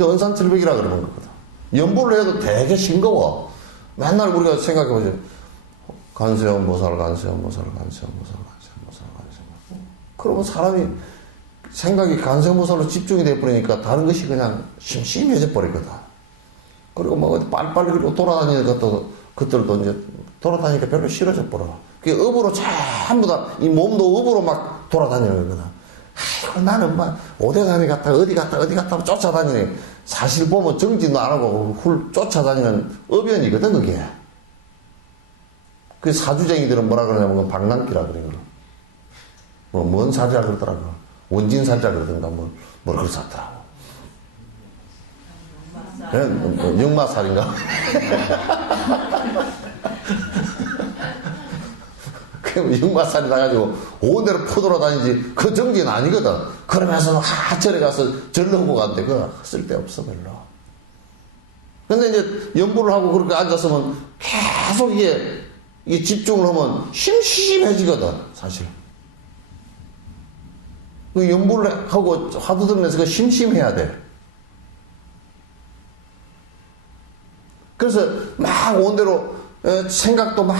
언산철벽이라 그러는 거거든. 연부를 해도 되게 싱거워. 맨날 우리가 생각해보죠. 간세음 모살. 그러면 사람이 생각이 간세모살로 집중이 돼버리니까 다른 것이 그냥 심심해져 버리거든. 그리고 뭐 어디 빨리빨리 돌아다니는 것들도 이제 돌아다니니까 별로 싫어져 버려. 그게 업으로 전부 다, 이 몸도 업으로 막 돌아다니는 거거든. 아이고, 나는 막 오대감이 갔다, 어디 갔다 쫓아다니네. 사실 보면 정진도 안 하고 쫓아다니는 업연이거든, 그게. 그 사주쟁이들은 뭐라 그러냐면 방랑기라 그래요. 뭔 사주라 그러더라고. 원진사자 그러던가 뭐라 그래서 하더라고. 역마살인가? 그럼 역마살이 나가지고 온데로 퍼돌아다니지 그 정지는 아니거든. 그러면서 하철에 가서 절르고 간대. 그거 쓸데없어 별로. 근데 이제 연부를 하고 그렇게 앉았으면 계속 이게 집중을 하면 심심해지거든 사실. 그 연부를 하고 화두 들으면서 그 심심해야 돼. 그래서 막 온대로 생각도 막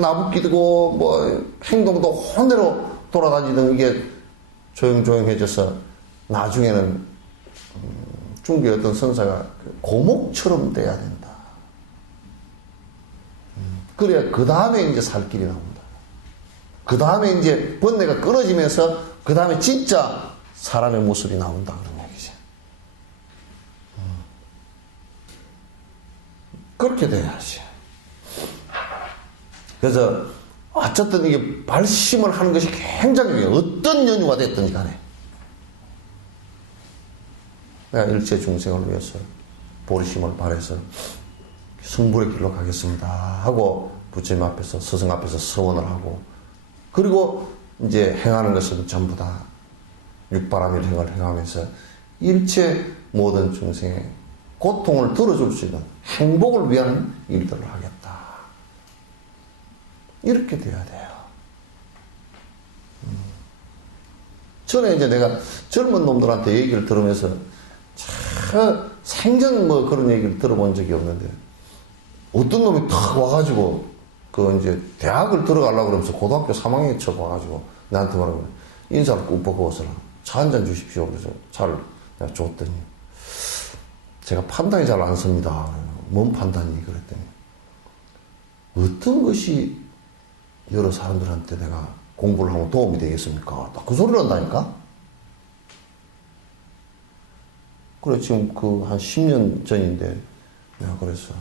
나붓기고 뭐 행동도 온대로 돌아다니던 이게 조용조용해져서 나중에는 중국의 어떤 선사가 고목처럼 돼야 된다. 그래야 그 다음에 이제 살 길이 나온다. 그 다음에 이제 번뇌가 끊어지면서 그 다음에 진짜 사람의 모습이 나온다. 그런 얘기죠. 그렇게 돼야지. 그래서 어쨌든 이게 발심을 하는 것이 굉장히 중요해요. 어떤 연유가 됐든지 간에. 내가 일체 중생을 위해서 보리심을 발해서 성불의 길로 가겠습니다 하고 부처님 앞에서 스승 앞에서 서원을 하고 그리고 이제 행하는 것은 전부 다 육바라밀 행을 행하면서 일체 모든 중생의 고통을 덜어줄 수 있는 행복을 위한 일들을 하겠다. 이렇게 돼야 돼요. 전에 이제 내가 젊은 놈들한테 얘기를 들으면서 생전 뭐 그런 얘기를 들어본 적이 없는데 어떤 놈이 탁 와가지고 그 이제 대학을 들어가려고 그러면서 고등학교 3학년 쳐 와가지고 나한테 말하고 인사를 꾹 벗고서 차 한 잔 주십시오. 그래서 차를 내가 줬더니 제가 판단이 잘 안 섭니다. 뭔 판단이? 그랬더니 어떤 것이 여러 사람들한테 내가 공부를 하면 도움이 되겠습니까? 딱 그 소리를 한다니까? 그래, 지금 그 한 10년 전인데, 내가 그래서,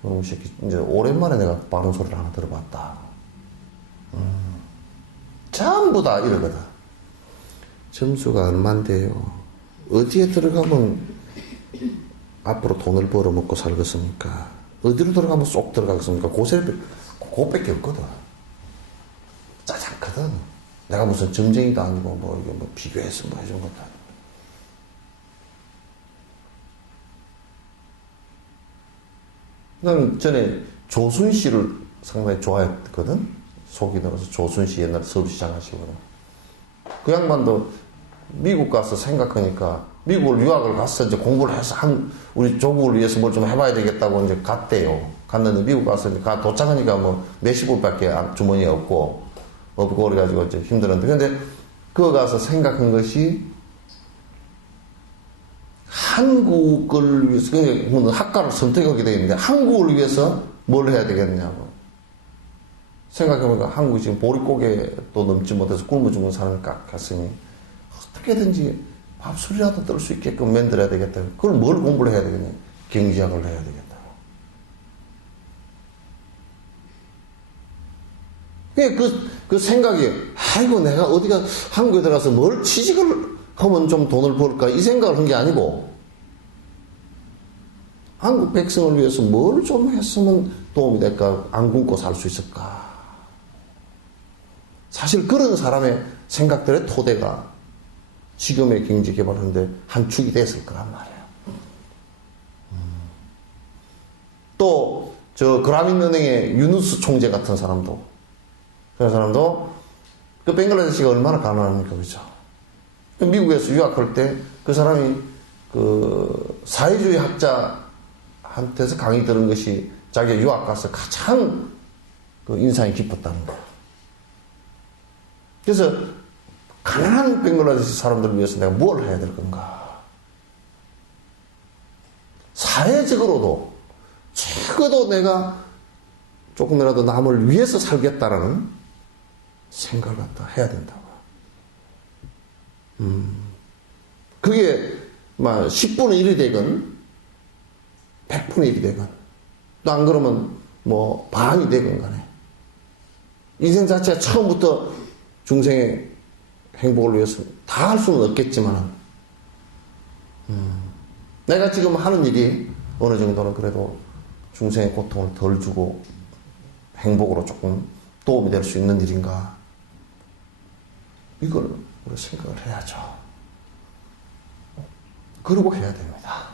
그럼 새끼, 이제 오랜만에 내가 바른 소리를 하나 들어봤다. 전부 다 이러거든. 점수가 얼만데요? 어디에 들어가면 앞으로 돈을 벌어 먹고 살겠습니까? 어디로 들어가면 쏙 들어가겠습니까? 그거밖에 없거든. 짜장거든. 내가 무슨 점쟁이도 아니고, 뭐, 이게 뭐, 비교해서 뭐 해준 것도 아니고. 나는 전에 조순 씨를 상당히 좋아했거든. 속이 들어서 조순 씨 옛날에 서울시장 하시거든. 그 양반도 미국 가서 생각하니까 미국을 유학을 가서 이제 공부를 해서 우리 조국을 위해서 뭘 좀 해봐야 되겠다고 이제 갔대요. 갔는데 미국 가서 이제 도착하니까 뭐 몇십 불밖에 주머니에 없고 그래가지고 이제 힘들었는데 근데 그거 가서 생각한 것이 한국을 위해서, 학과를 선택하게 되어 있는데, 한국을 위해서 뭘 해야 되겠냐고. 생각해보니까 한국이 지금 보릿고개도 넘지 못해서 굶어 죽는 사람을 갔으니, 어떻게든지 밥술이라도 뜰 수 있게끔 만들어야 되겠다. 그걸 뭘 공부를 해야 되겠냐. 경제학을 해야 되겠다. 그 생각이, 아이고, 내가 어디가 한국에 들어가서 뭘 취직을 하면 좀 돈을 벌까 이 생각을 한 게 아니고 한국 백성을 위해서 뭘 좀 했으면 도움이 될까 안 굶고 살 수 있을까 사실 그런 사람의 생각들의 토대가 지금의 경제 개발하는데 한 축이 됐을 거란 말이에요. 또 저 그라민은행의 유누스 총재 같은 사람도 그런 사람도 그 벵글라데시가 얼마나 가난합니까 그죠? 미국에서 유학할 때 그 사람이 그 사회주의 학자한테서 강의 들은 것이 자기가 유학 가서 가장 그 인상이 깊었다는 거야. 그래서 가난한 벵글라데시 사람들을 위해서 내가 뭘 해야 될 건가? 사회적으로도 적어도 내가 조금이라도 남을 위해서 살겠다라는 생각을 갖다 해야 된다고. 그게 막 10분의 1이 되건 100분의 1이 되건 또 안 그러면 뭐 반이 되건 간에 인생 자체가 처음부터 중생의 행복을 위해서 다 할 수는 없겠지만 내가 지금 하는 일이 어느 정도는 그래도 중생의 고통을 덜 주고 행복으로 조금 도움이 될 수 있는 일인가 이걸 우리가 생각을 해야죠. 그러고 해야 됩니다.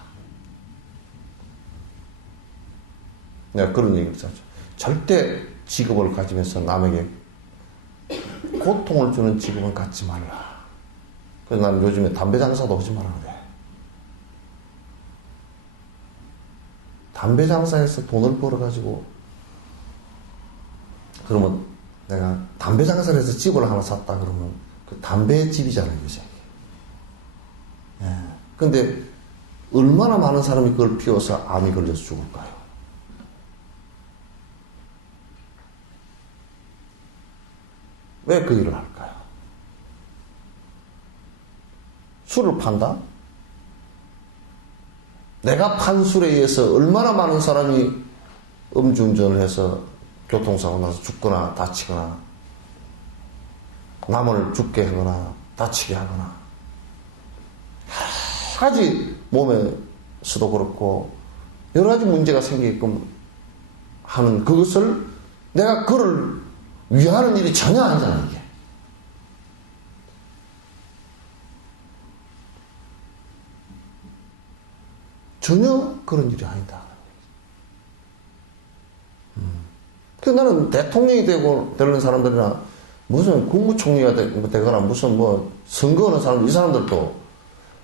내가 그런 얘기를 하죠. 절대 직업을 가지면서 남에게 고통을 주는 직업은 갖지 말라. 그래서 나는 요즘에 담배 장사도 하지 말라 그래. 담배 장사에서 돈을 벌어가지고 그러면 내가 담배 장사를 해서 집을 하나 샀다 그러면 그 담배 집이잖아요, 요새. 예. 근데 얼마나 많은 사람이 그걸 피워서 암이 걸려서 죽을까요? 왜 그 일을 할까요? 술을 판다? 내가 판 술에 의해서 얼마나 많은 사람이 음주운전을 해서 교통사고 나서 죽거나 다치거나 남을 죽게 하거나 다치게 하거나 여러 가지 몸에서도 그렇고 여러 가지 문제가 생기게끔 하는 그것을 내가 그를 위하는 일이 전혀 아니잖아 이게. 전혀 그런 일이 아니다. 그 나는 대통령이 되는 사람들이나 무슨 국무총리가 되거나 무슨 뭐 선거하는 사람들 이 사람들도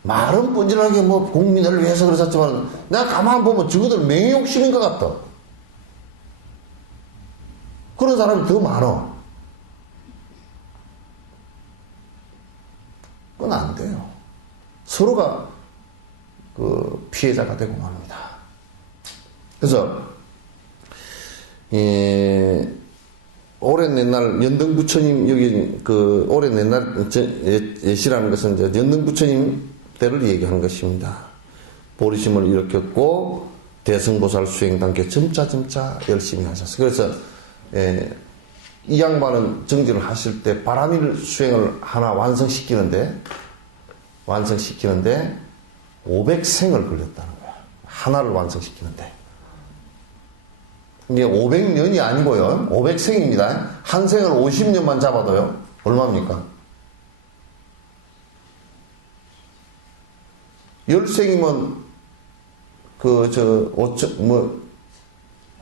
말은 뻔질하게 뭐 국민을 위해서 그러셨지만 내가 가만 보면 저거들 명예욕심인 것 같다. 그런 사람이 더 많아. 그건 안 돼요. 서로가 그 피해자가 되고 맙니다. 그래서 오랜 옛날 연등부처님 여기 그 오랜 옛날 예시라는 것은 이제 연등부처님 때를 얘기하는 것입니다. 보리심을 일으켰고 대승보살 수행 단계 점차 열심히 하셨어요. 그래서 이 양반은 정진을 하실 때 바라밀 수행을 하나 완성시키는데 500생을 걸렸다는 거야. 하나를 완성시키는데. 이게 500년이 아니고요. 500생입니다. 한 생을 50년만 잡아도요. 얼마입니까? 10생이면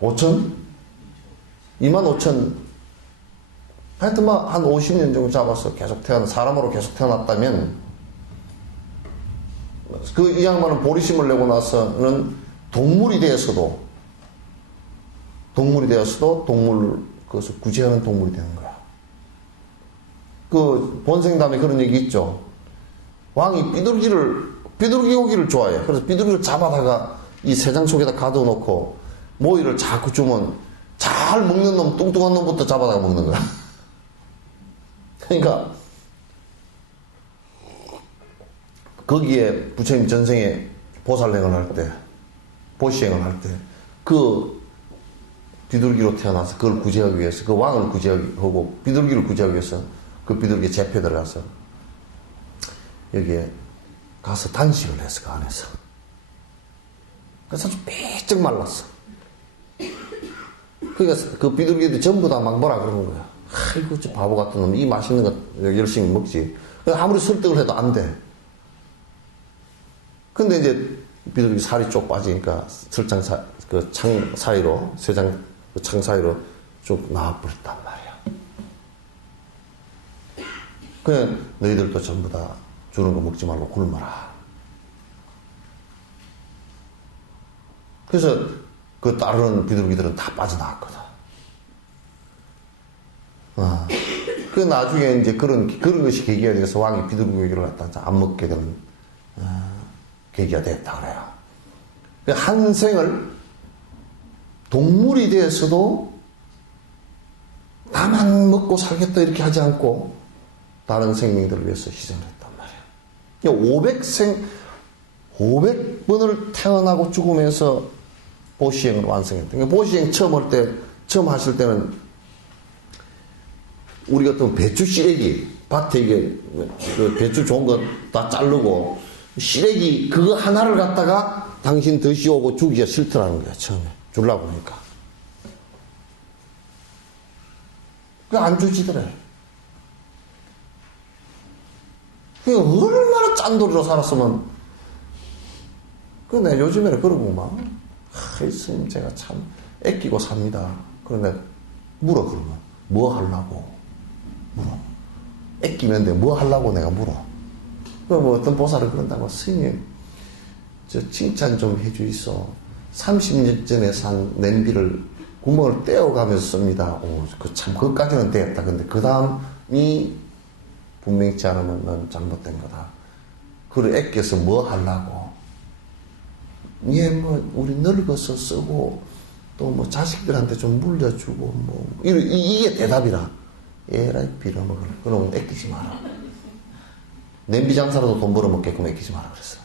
5천? 25,000? 하여튼 한 50년 정도 잡아서 사람으로 계속 태어났다면 이 양반은 보리심을 내고 나서는 동물이 되어서도 그것을 구제하는 동물이 되는 거야. 그 본생담에 그런 얘기 있죠. 왕이 비둘기 고기를 좋아해. 그래서 비둘기를 잡아다가 이 새장 속에다 가둬놓고 모이를 자꾸 주면 잘 먹는 놈, 뚱뚱한 놈부터 잡아다가 먹는 거야. 그러니까 거기에 부처님 전생에 보살행을 할 때, 보시행을 할 때, 그 비둘기로 태어나서 그걸 구제하기 위해서, 그 왕을 구제하고, 비둘기를 구제하기 위해서, 그 비둘기 재패 들어가서, 여기에 가서 단식을 했어, 그 안에서. 그래서 아주 삐쩍 말랐어. 그러니까 그 비둘기들이 전부 다 막 뭐라 그러는 거야. 아이고, 저 바보 같은 놈, 이 맛있는 거 열심히 먹지. 아무리 설득을 해도 안 돼. 근데 이제 비둘기 살이 쪽 빠지니까 그 창 사이로, 그 창 사이로 쭉 나와버렸단 말이야. 그냥 너희들도 전부 다 주는 거 먹지 말고 굶어라. 그래서 그 따르는 비둘기들은 다 빠져나왔거든. 그 나중에 이제 그런 것이 계기가 돼서 왕이 비둘기 고기를 갖다 안 먹게 되는, 계기가 됐다 그래요. 한 생을 동물이 되어서도 나만 먹고 살겠다 이렇게 하지 않고 다른 생명들을 위해서 희생을 했단 말이에요. 500번을 태어나고 죽으면서 보시행을 완성했다. 그러니까 보시행 처음 하실 때는 우리 같은 배추 씨래기, 밭에 이게 그 배추 좋은 거 다 자르고 씨래기 그거 하나를 갖다가 당신 드시오고 주기가 싫더라는 거야, 처음에. 주려고 하니까. 그 안 주지더래. 그 얼마나 짠돌이로 살았으면. 내 요즘에는 그러고만. 스님 제가 참 애끼고 삽니다. 그런데 물어, 그러면. 뭐 하려고? 물어. 애끼면 돼. 뭐 하려고 내가 물어. 뭐 어떤 보살은 그런다고. 스님, 저 칭찬 좀 해주이소. 30년 전에 산 냄비를 구멍을 떼어가면서 씁니다. 그것까지는 되겠다. 근데 그 다음이 분명치 않으면 넌 잘못된 거다. 그걸 애껴서 뭐 하려고? 얘 뭐 우리 늙어서 쓰고 또 뭐 자식들한테 좀 물려주고 뭐 이게 대답이라. 에라이 빌어먹을. 그럼 아끼지 마라. 냄비 장사라도 돈 벌어먹게끔 아끼지 마라 그랬어.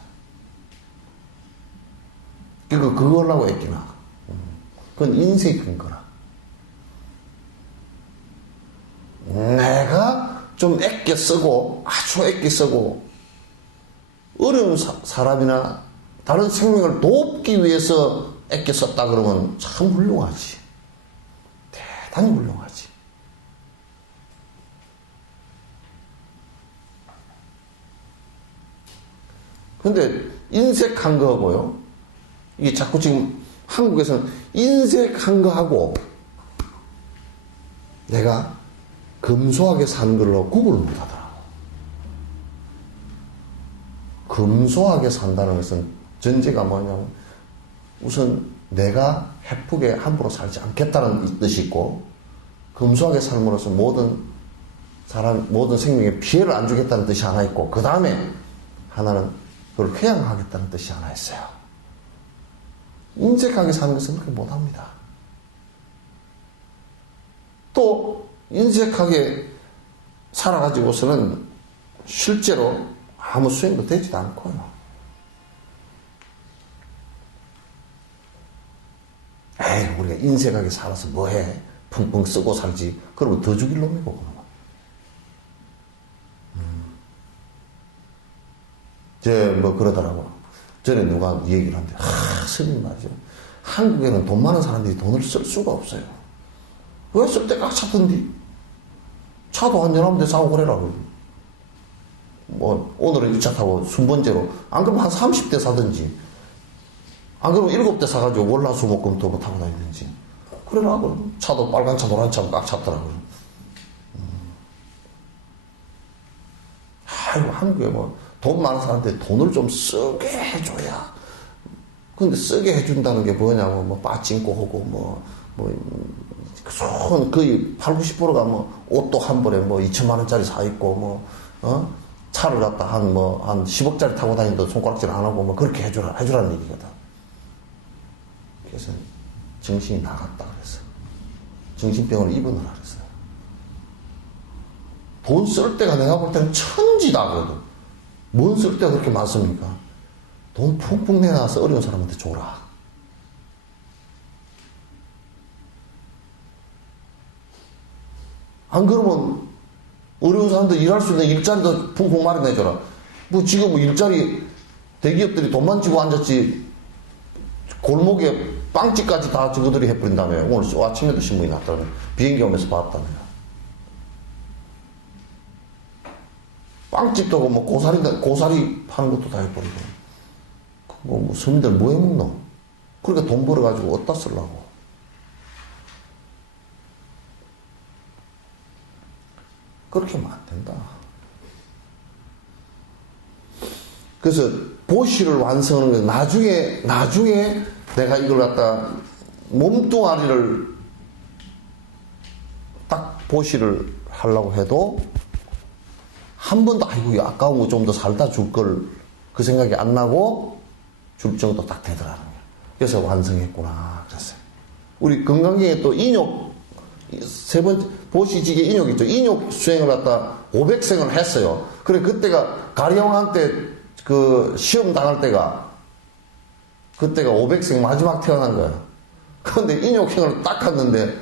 그거 하려고 아끼나. 그건 인생이 큰 거라. 내가 좀 아껴 쓰고 아주 아껴 쓰고 어려운 사람이나 다른 생명을 돕기 위해서 아껴 썼다 그러면 참 훌륭하지. 대단히 훌륭하지. 근데 인색한 거하고요. 이게 자꾸 지금 한국에서는 인색한 거하고 내가 검소하게 사는 걸로 구분을 못 하더라고. 검소하게 산다는 것은 전제가 뭐냐면 우선 내가 해프게 함부로 살지 않겠다는 뜻이 있고 검소하게 삶으로써 모든 생명에 피해를 안 주겠다는 뜻이 하나 있고 그 다음에 하나는 그걸 회양하겠다는 뜻이 하나 있어요. 인색하게 사는 것은 그렇게 못합니다. 또 인색하게 살아가지고서는 실제로 아무 수행도 되지도 않고요. 에이 우리가 인색하게 살아서 뭐해? 펑펑 쓰고 살지. 그러면 더 죽일 놈이고 그러면. 뭐 그러더라고. 전에 누가 얘기를 하는데 스님 말이죠. 한국에는 돈 많은 사람들이 돈을 쓸 수가 없어요. 왜 쓸 때 꽉 찼던디? 차도 한잔하면 돼 사고 그래라. 뭐 오늘은 1차 타고 순번제로 안 그러면 한 30대 사든지 안 그러면 7대 사가지고 월화수목금 또 타고 다니든지 그래라. 그럼 차도 빨간 차 노란 차 꽉 찼더라고요. 아이고 한국에 뭐 돈 많은 사람한테 돈을 좀 쓰게 해줘야. 근데 쓰게 해준다는 게 뭐냐고, 뭐, 빠찡고 하고, 손 거의 80, 90%가 뭐, 옷도 한 벌에 뭐, 2천만 원짜리 사 입고, 차를 갖다 한 10억짜리 타고 다니는데 손가락질 안 하고, 뭐, 그렇게 해주라는 얘기거든. 그래서 정신이 나갔다 그랬어. 정신병을 입원하라 그랬어요. 돈 쓸 때가 내가 볼 때는 천지다거든. 뭔 쓸 때가 그렇게 많습니까? 돈 푹푹 내놔서 어려운 사람한테 줘라. 안 그러면 어려운 사람들 일할 수 있는 일자리도 푹푹 마련해줘라. 뭐 지금 뭐 일자리 대기업들이 돈만 쥐고 앉았지 골목에 빵집까지 다 저거들이 해버린다며. 오늘 아침에도 신문이 났다며. 비행기 오면서 봤다며. 빵집도 뭐 고사리 파는 것도 다 해버리고. 뭐 서민들 뭐 해먹노? 그러니까 돈 벌어가지고 어디다 쓰려고. 그렇게 하면 안 된다. 그래서 보시를 완성하는 거 나중에 내가 이걸 갖다 몸뚱아리를 딱 보시를 하려고 해도 한 번도 아이고 아까운 거 좀 더 살다 줄 걸 그 생각이 안 나고 줄 정도 딱 되더라는 거예요. 그래서 완성했구나 그랬어요. 우리 건강경에 또 인욕 세 번째 보시지게 인욕 있죠. 인욕 수행을 갖다 500생을 했어요. 그래 그때가 가리왕한테 그 시험 당할 때가 그때가 500생 마지막 태어난 거야. 그런데 인욕행을 닦았는데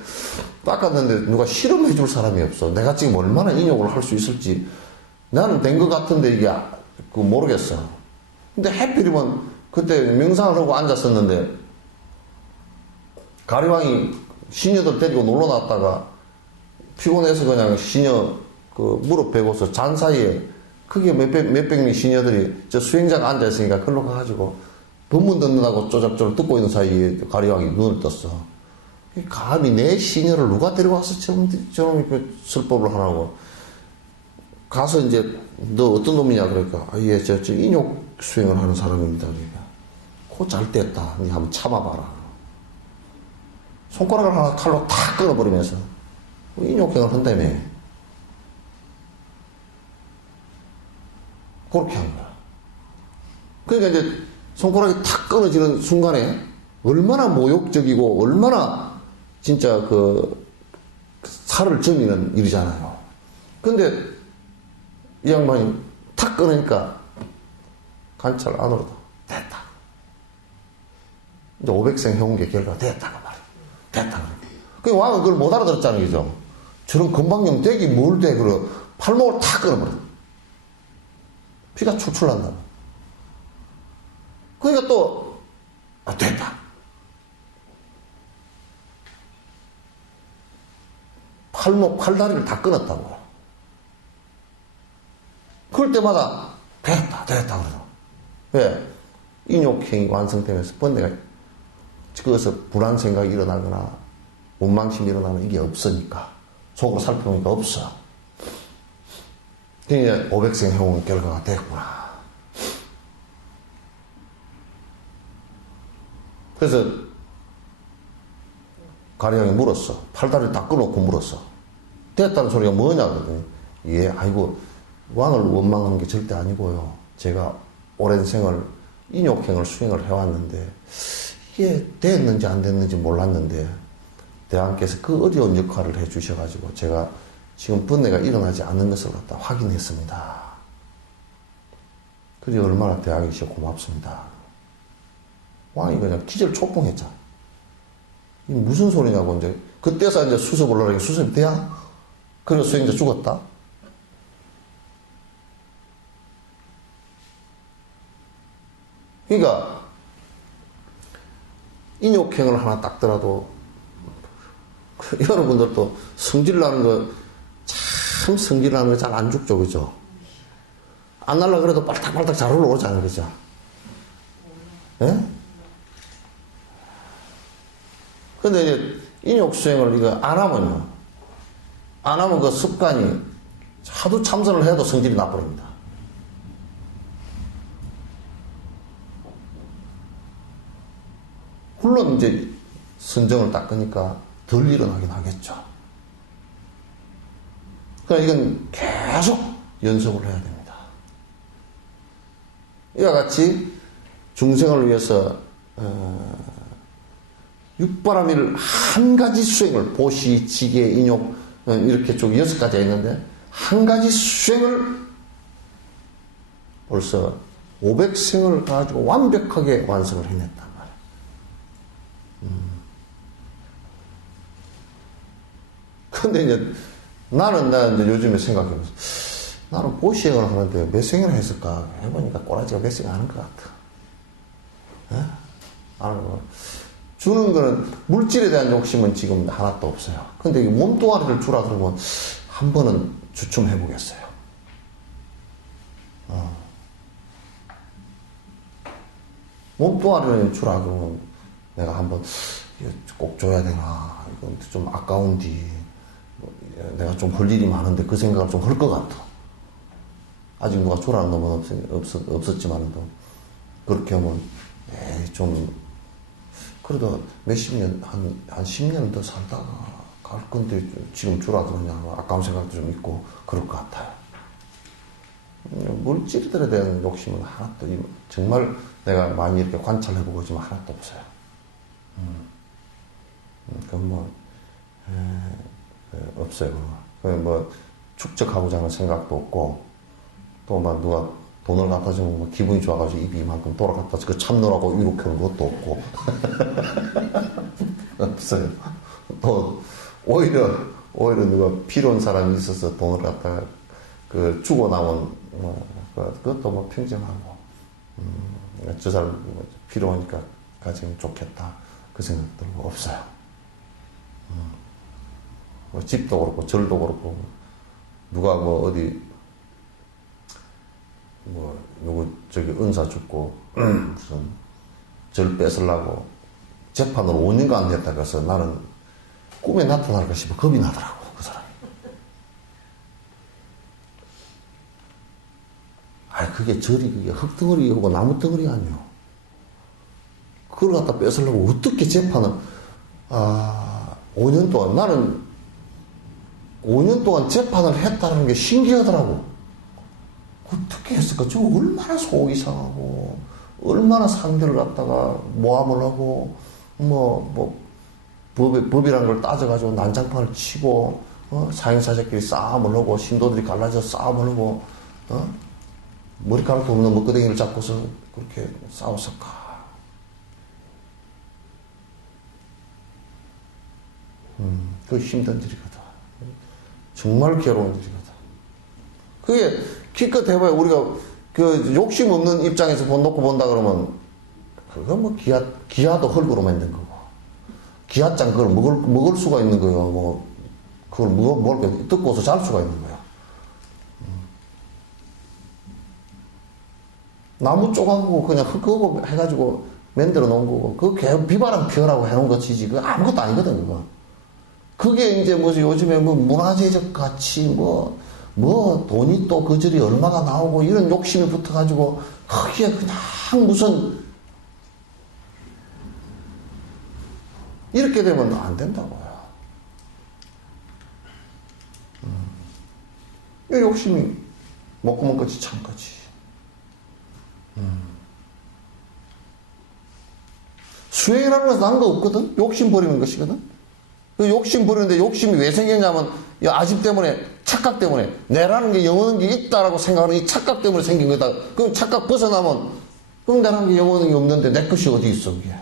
누가 실험해 줄 사람이 없어. 내가 지금 얼마나 인욕을 할 수 있을지 나는 된 것 같은데 이게 모르겠어. 근데 해필이면 그때 명상을 하고 앉았었는데 가리왕이 시녀들 데리고 놀러 났다가 피곤해서 그냥 시녀 그 무릎 베고서 잔 사이에 그게 몇백 명 시녀들이 저 수행자가 앉아있으니까 글로 가가지고 법문 듣는다고 쪼잡쪼잡 듣고 있는 사이에 가리왕이 눈을 떴어. 감히 내 시녀를 누가 데리고 와서 저놈이 그 설법을 하라고. 가서 이제 너 어떤 놈이냐 그러니까 예, 저 인욕 수행을 하는 사람입니다. 그러니까 코 잘 뗐다. 니 한번 참아봐라. 손가락을 하나 칼로 탁 끊어버리면서 인욕행을 한다며. 그렇게 한 거야. 그러니까 이제 손가락이 탁 끊어지는 순간에 얼마나 모욕적이고 얼마나 진짜 살을 저미는 일이잖아요. 근데 이 양반이 탁 끊으니까 관찰 안으로도 됐다. 이제 500생 해온 게 결과가 됐다고 말이야. 됐다. 그 왕은 그걸 못 알아들었잖아요. 그죠? 저런 건방용 댁이 뭘 돼. 그래. 팔목을 탁 끊어버려. 피가 출출 난다. 그러니까 또, 됐다. 팔다리를 다 끊었다고. 그럴 때마다 됐다, 그러죠. 왜? 인욕행위 완성되면서 번뇌가 그것서 불안 생각이 일어나거나 원망심이 일어나는 이게 없으니까. 속으로 살펴보니까 없어. 그러니까 500생 해온 결과가 됐구나. 그래서 가리왕이 물었어. 팔다리를 다 끊어놓고 물었어. 됐다는 소리가 뭐냐 그랬더니 예, 아이고 왕을 원망하는 게 절대 아니고요. 제가 오랜 생을 인욕행을 수행을 해왔는데 이게 됐는지 안 됐는지 몰랐는데 대왕께서 그 어려운 역할을 해주셔가지고 제가 지금 번뇌가 일어나지 않는 것을 갖다 확인했습니다. 그게 얼마나 대왕이시여 고맙습니다. 왕이 그냥 기절초풍했잖아. 이 무슨 소리냐고 이제 그때서 이제 수습을 하려니까 수습이 돼야? 그래서 수행자 죽었다. 그러니까 인욕행을 하나 닦더라도 여러분들도 성질나는 거 참 성질나는 거 잘 안 죽죠, 그죠? 안 날라 그래도 빨딱빨딱 잘 올라오잖아요, 그죠? 예? 근데 이제 인욕수행을 이거 안 하면 그 습관이 하도 참선을 해도 성질이 나버립니다. 물론 이제 선정을 닦으니까 덜 일어나긴 하겠죠. 그러니까 이건 계속 연습을 해야 됩니다. 이와 같이 중생을 위해서 육바라밀 한 가지 수행을 보시, 지계, 인욕 이렇게 쭉 6가지가 있는데 한 가지 수행을 벌써 500생을 가지고 완벽하게 완성을 해냈단 말이에요. 근데 이제 나는 이제 요즘에 생각해보면서 나는 보시행을 하는데 몇 생이나 했을까 해보니까 꼬라지가 몇 생 하는 것 같아. 예? 아는 거. 주는 거는 물질에 대한 욕심은 지금 하나도 없어요. 근데 이 몸뚱아리를 주라 그러면 한 번은 주춤해 보겠어요. 몸뚱아리를 주라 그러면 내가 한번 꼭 줘야 되나 이건 좀 아까운디 내가 좀 할 일이 많은데 그 생각을 좀 할 것 같아. 아직 누가 줘라는 놈은 없었지만도 그렇게 하면 좀 그래도 몇십 년 한 10년 더 살다가 갈 건데 지금 주라 그러냐 아까운 생각도 좀 있고 그럴 것 같아요. 물질들에 대한 욕심은 하나도 정말 내가 많이 이렇게 관찰해보고 지금 하나도 없어요. 그건 없어요. 뭐 축적하고자 하는 생각도 없고 또 막 누가 돈을 갖다 주면 뭐 기분이 좋아가지고 입이 이만큼 돌아갔다 그 참느라고 이렇게 하는 것도 없고 없어요. 또 오히려 누가 필요한 사람이 있어서 돈을 갖다가 주고 나면 그것도 뭐 평정하고 저 사람 필요하니까 가지면 좋겠다 그 생각도 없어요. 뭐 집도 그렇고 절도 그렇고 누가 뭐 어디 뭐 누구 저기 은사 죽고 무슨 절 뺏으려고 재판으로 5년간 했다 그래서 나는 꿈에 나타날까 싶어 겁이 나더라고 그 사람이. 그게 절이 그게 흙덩어리고 나무덩어리 아니요. 그걸 갖다 뺏으려고 어떻게 재판을 5년 동안 나는 5년 동안 재판을 했다는 게 신기하더라고. 어떻게 했을까? 저 얼마나 속이 상하고 얼마나 상대를 갖다가 모함을 하고, 법이란 걸 따져가지고 난장판을 치고, 사형사자끼리 싸움을 하고, 신도들이 갈라져 싸움을 하고, 머리카락도 없는 먹거댕이를 잡고서 그렇게 싸웠을까. 그 힘든 일이거든. 정말 괴로운 일이거든. 그게 기껏 해봐야 우리가 그 욕심 없는 입장에서 놓고 본다 그러면 그거 뭐 기아도 흙으로 만든 거고 기아장 그걸 먹을 수가 있는 거예요. 뭐 그걸 먹을 거 뜯고서 잘 수가 있는 거야. 나무 쪼가고 그냥 흙하고 해가지고 만들어 놓은 거고 그 비바람 피우라고 해놓은 것이지 그거 아무것도 아니거든 그거. 그게 이제 뭐지 요즘에 뭐 문화재적 가치 뭐 돈이 또 그저리 얼마가 나오고 이런 욕심이 붙어가지고 그게 그냥 무슨 이렇게 되면 안 된다고요. 이 욕심이 목구멍 끝이 참 거지. 수행이라는 것은 난 거 없거든. 욕심 버리는 것이거든. 그 욕심 부리는데 욕심이 왜 생겼냐면 이 아집 때문에 착각 때문에 내라는 게 영원한 게 있다라고 생각하는 이 착각 때문에 생긴 거다. 그럼 착각 벗어나면 그럼 내라는 게 영원한 게 없는데 내 것이 어디 있어 그게.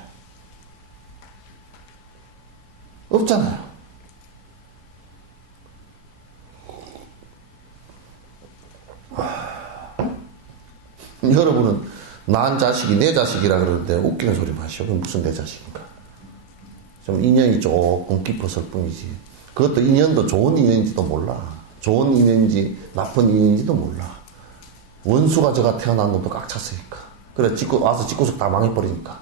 없잖아요. 여러분은 난 자식이 내 자식이라 그러는데 웃기는 소리 마시오. 그게 무슨 내 자식인가. 좀 인연이 조금 깊었을 뿐이지. 그것도 인연도 좋은 인연인지도 몰라. 좋은 인연인지 나쁜 인연인지도 몰라. 원수가 저가 태어난 놈도 꽉 찼으니까. 그래 와서 집구석 다 망해버리니까.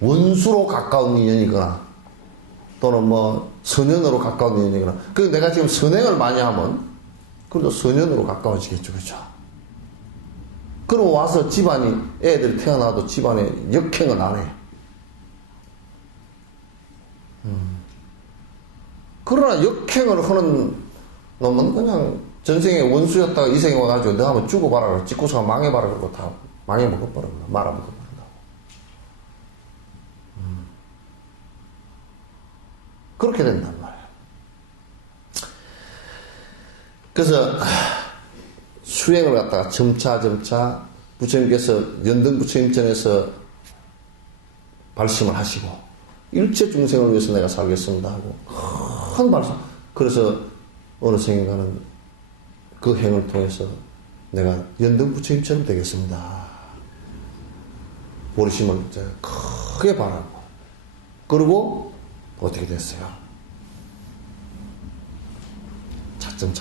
원수로 가까운 인연이거나 또는 뭐 선연으로 가까운 인연이거나. 그 내가 지금 선행을 많이 하면 그래도 선연으로 가까워지겠죠. 그렇죠? 그럼 와서 집안이 애들이 태어나도 집안에 역행은 안 해. 그러나 역행을 하는 놈은 그냥 전생에 원수였다가 이 생에 와가지고 너 한번 죽어봐라. 집구석가 망해봐라. 그러고 다 망해먹어버려. 말아먹어버린다고. 그렇게 된단 말이야. 그래서 수행을 갖다가 점차 부처님께서 연등 부처님전에서 발심을 하시고 일체 중생을 위해서 내가 살겠습니다 하고 큰 발심. 그래서 어느 생인가는 그 행을 통해서 내가 연등 부처님처럼 되겠습니다. 보리심을 크게 바라고 그리고 어떻게 됐어요? 차츰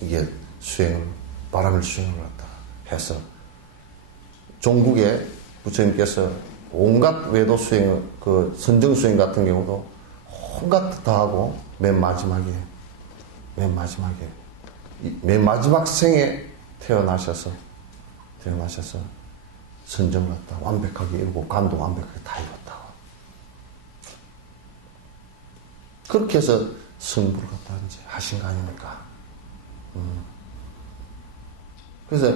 이게 바람을 수행을 갖다가 해서 종국에 부처님께서 온갖 외도 수행을 그 선정 수행 같은 경우도 온갖 다 하고 맨 마지막 생에 태어나셔서 선정을 갖다 완벽하게 이루고 간도 완벽하게 다 이뤘다고. 그렇게 해서 승부를 갖다 이제 하신 거 아닙니까? 그래서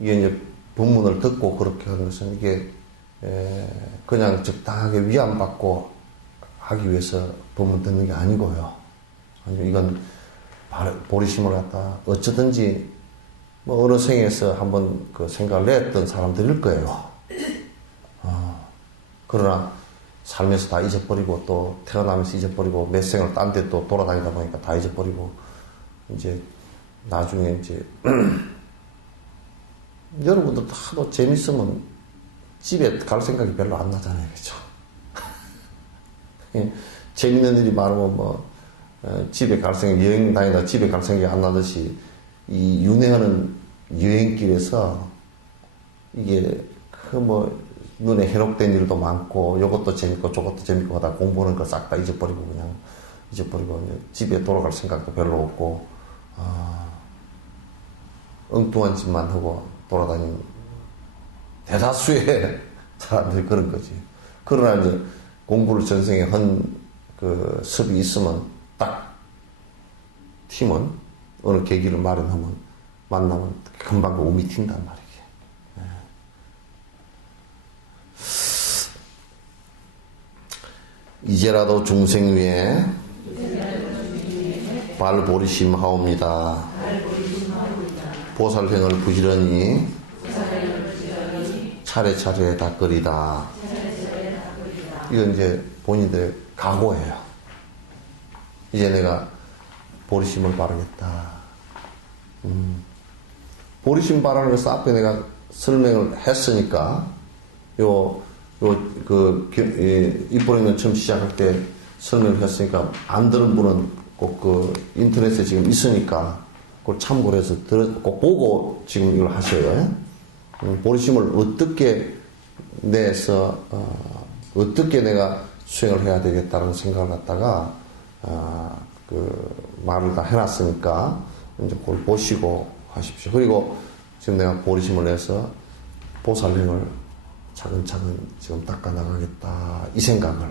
이게 이제 본문을 듣고 그렇게 하는 것은 이게 그냥 적당하게 위안받고 하기 위해서 본문 듣는 게 아니고요. 아니 이건 보리심을 갖다 어쩌든지 뭐 어느 생에서 한번 그 생각을 냈던 사람들일 거예요. 그러나 살면서 다 잊어버리고 또 태어나면서 잊어버리고 몇 생을 딴 데 또 돌아다니다 보니까 다 잊어버리고 이제 나중에 이제 여러분들도 하도 재밌으면 집에 갈 생각이 별로 안 나잖아요. 그렇죠? 재밌는 일이 많으면 뭐 집에 갈 생각, 여행 다니다 집에 갈 생각이 안 나듯이 이 윤회하는 여행길에서 이게 그 뭐 눈에 해롭된 일도 많고 요것도 재밌고 저것도 재밌고 하다 공부하는 거 싹 다 잊어버리고 그냥 잊어버리고 집에 돌아갈 생각도 별로 없고 엉뚱한 짓만 하고 돌아다니는 대다수의 사람들이 그런 거지. 그러나 이제 공부를 전생에 한 그 습이 있으면 딱 팀은 어느 계기를 마련하면 만나면 금방 그 움이 튄단 말이에요. 이제라도 중생 위에 발보리심하옵니다. 보살행을 부지런히 차례차례 닦으리다. 이건 이제 본인들의 각오예요. 이제 내가 보리심을 바르겠다. 보리심 바르는 것을 앞에 내가 설명을 했으니까, 입보리면 처음 시작할 때 설명을 했으니까, 안 들은 분은 꼭 그 인터넷에 지금 있으니까, 그걸 참고를 해서 꼭 보고 지금 이걸 하셔요. 보리심을 어떻게 내서, 어떻게 내가 수행을 해야 되겠다는 생각을 갖다가, 말을 다 해놨으니까, 이제 그걸 보시고 하십시오. 그리고 지금 내가 보리심을 내서 보살행을 차근차근 지금 닦아나가겠다. 이 생각을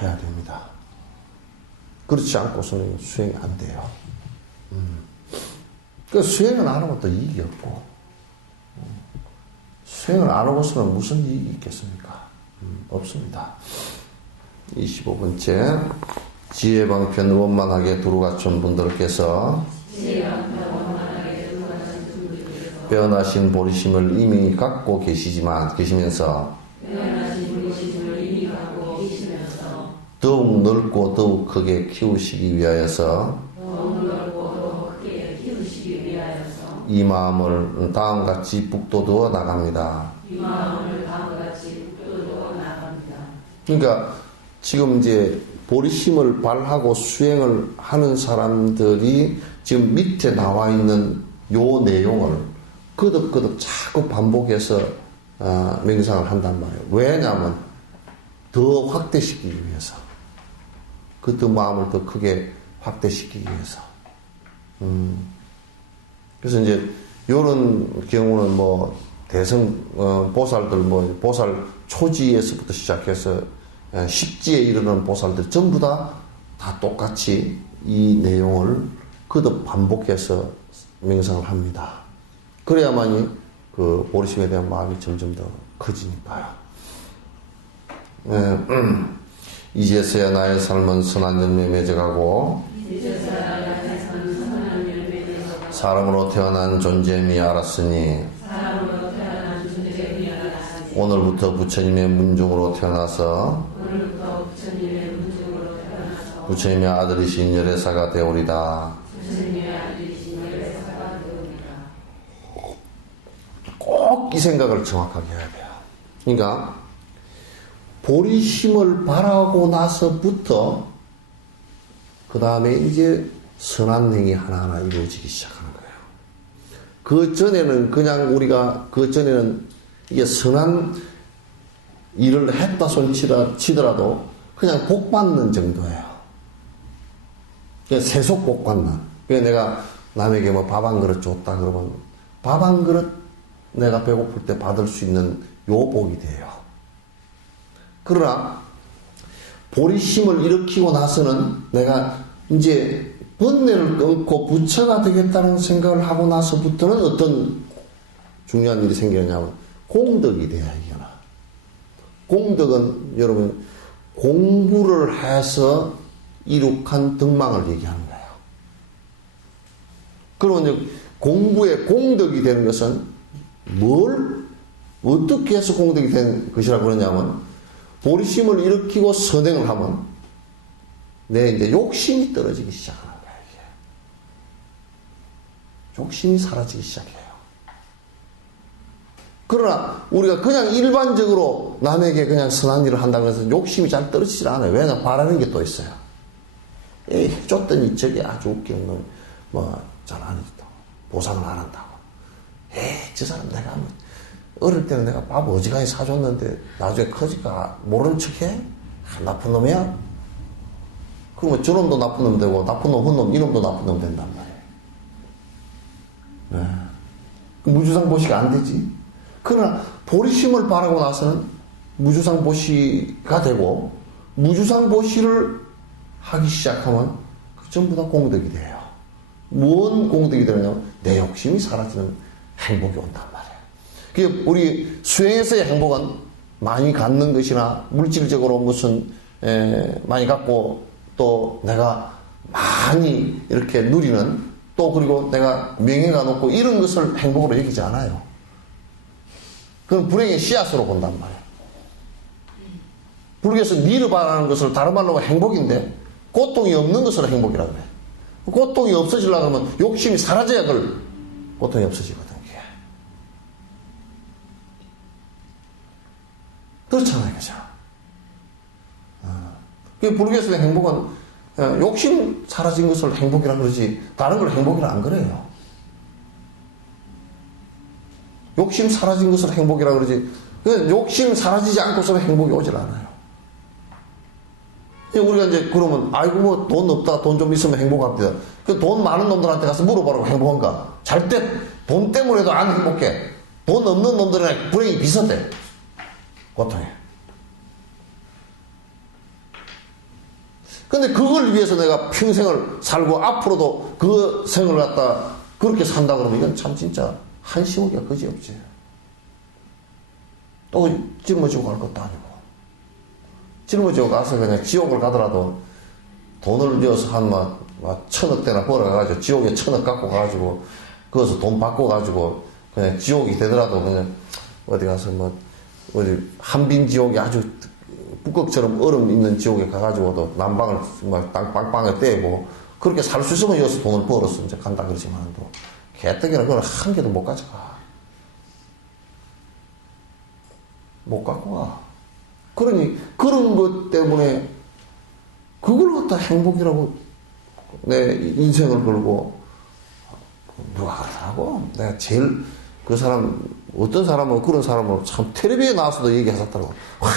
해야 됩니다. 그렇지 않고서는 수행이 안 돼요. 그 수행을 안 하고 또 이익이 없고, 수행을 안 하고서는 무슨 이익이 있겠습니까? 없습니다. 25번째, 지혜방편 원만하게 두루갖춘 분들께서 빼어나신 보리심을 이미 갖고 계시면서 더욱 넓고 더욱 크게 키우시기 위하여서 이 마음을 다음같이 북돋워 나갑니다. 그러니까 지금 이제 보리심을 발하고 수행을 하는 사람들이 지금 밑에 나와 있는 요 내용을 끄덕끄덕 자꾸 반복해서 명상을 한단 말이에요. 왜냐하면 더 확대시키기 위해서, 그 더 마음을 더 크게 확대시키기 위해서. 그래서 이제 요런 경우는 뭐 대성 보살들, 뭐 보살 초지에서부터 시작해서 십지에 이르는 보살들 전부 다 똑같이 이 내용을 거듭 반복해서 명상을 합니다. 그래야만이 그 보리심에 대한 마음이 점점 더 커지니까요. 이제서야 나의 삶은 선한 열매 맺어가고 사람으로 태어난 존재임이 알았으니 오늘부터 부처님의 문중으로 태어나서 부처님의 아들이신 열애사가 되오리다. 꼭 이 생각을 정확하게 해야 돼요. 그러니까 보리심을 바라고 나서부터 그 다음에 이제 선한 행위 하나하나 이루어지기 시작하는 거예요. 그 전에는 그냥 우리가 그 전에는 이게 선한 일을 했다 치더라도 그냥 복 받는 정도예요. 그냥 세속 복 받는. 그러니까 내가 남에게 뭐 밥 한 그릇 줬다 그러면 밥 한 그릇 내가 배고플 때 받을 수 있는 요 복이 돼요. 그러나 보리심을 일으키고 나서는 내가 이제 번뇌를 끊고 부처가 되겠다는 생각을 하고 나서부터는 어떤 중요한 일이 생기느냐면 공덕이 돼야 이겨나. 공덕은 여러분 공부를 해서 이룩한 덕망을 얘기하는 거예요. 그러면 공부의 공덕이 되는 것은 어떻게 해서 공덕이 된 것이라고 그러냐면 보리심을 일으키고 선행을 하면 내 이제 욕심이 떨어지기 시작하는 거예요. 이게. 욕심이 사라지기 시작해요. 그러나 우리가 그냥 일반적으로 남에게 그냥 선한 일을 한다고 해서 욕심이 잘 떨어지질 않아요. 왜냐하면 바라는 게 또 있어요. 에이, 해줬더니 저게 아주 웃기는 놈, 뭐, 잘 안 해줬다. 보상을 안 한다고. 에이, 저 사람 내가 뭐, 어릴 때는 내가 밥 어지간히 사줬는데 나중에 커지니까 모르는 척해? 나쁜 놈이야? 그러면 저놈도 나쁜 놈 되고 나쁜 놈, 헛놈, 이놈도 나쁜 놈 된단 말이에요. 네. 무주상보시가 안 되지. 그러나 보리심을 바라고 나서는 무주상보시가 되고 무주상보시를 하기 시작하면 전부 다 공덕이 돼요. 뭔 공덕이 되느냐? 내 욕심이 사라지는 행복이 온단 말이에요. 그게 우리 수행에서의 행복은 많이 갖는 것이나 물질적으로 무슨 많이 갖고 또 내가 많이 이렇게 누리는 또 그리고 내가 명예가 높고 이런 것을 행복으로 여기지 않아요. 그건 불행의 씨앗으로 본단 말이에요. 불교에서 니르바라는 것을 다른 말로 하면 행복인데 고통이 없는 것으로 행복이라고 해요. 고통이 없어지려고 하면 욕심이 사라져야 그걸 고통이 없어지거든요. 그렇잖아요. 그죠? 불교에서의 행복은 욕심 사라진 것을 행복이라 그러지 다른 걸 행복이라 안 그래요. 욕심 사라진 것을 행복이라 그러지 욕심 사라지지 않고서는 행복이 오질 않아요. 우리가 이제 그러면 아이고 뭐 돈 없다 돈 좀 있으면 행복합니다. 그 돈 많은 놈들한테 가서 물어보라고 행복한가? 절대 돈 때문에도 안 행복해. 돈 없는 놈들이랑 불행이 비슷해. 고통해. 근데 그걸 위해서 내가 평생을 살고 앞으로도 그 생을 갖다 그렇게 산다 그러면 이건 참 진짜 한심하기가 그지없지. 또 짊어지고 갈 것도 아니고. 짊어지고 가서 그냥 지옥을 가더라도 돈을 넣어서 한 1,000억대나 벌어가지고 지옥에 1,000억 갖고 가가지고 거기서 돈 받고 가지고 그냥 지옥이 되더라도 그냥 어디 가서 어디 한빈 지옥이 아주 북극처럼 얼음 있는 지옥에 가가지고도 난방을 정말 빵빵에 떼고 그렇게 살 수 있으면 여기서 돈을 벌어서 이제 간다 그러지만 또 개떡이는 그건 한 개도 못 가져가. 못 갖고 가. 그러니 그런 것 때문에 그걸 갖다 행복이라고 내 인생을 걸고 누가 그러더라고. 내가 제일 그 사람 어떤 사람은 그런 사람은 참 텔레비에 나와서도 얘기하셨더라고. 와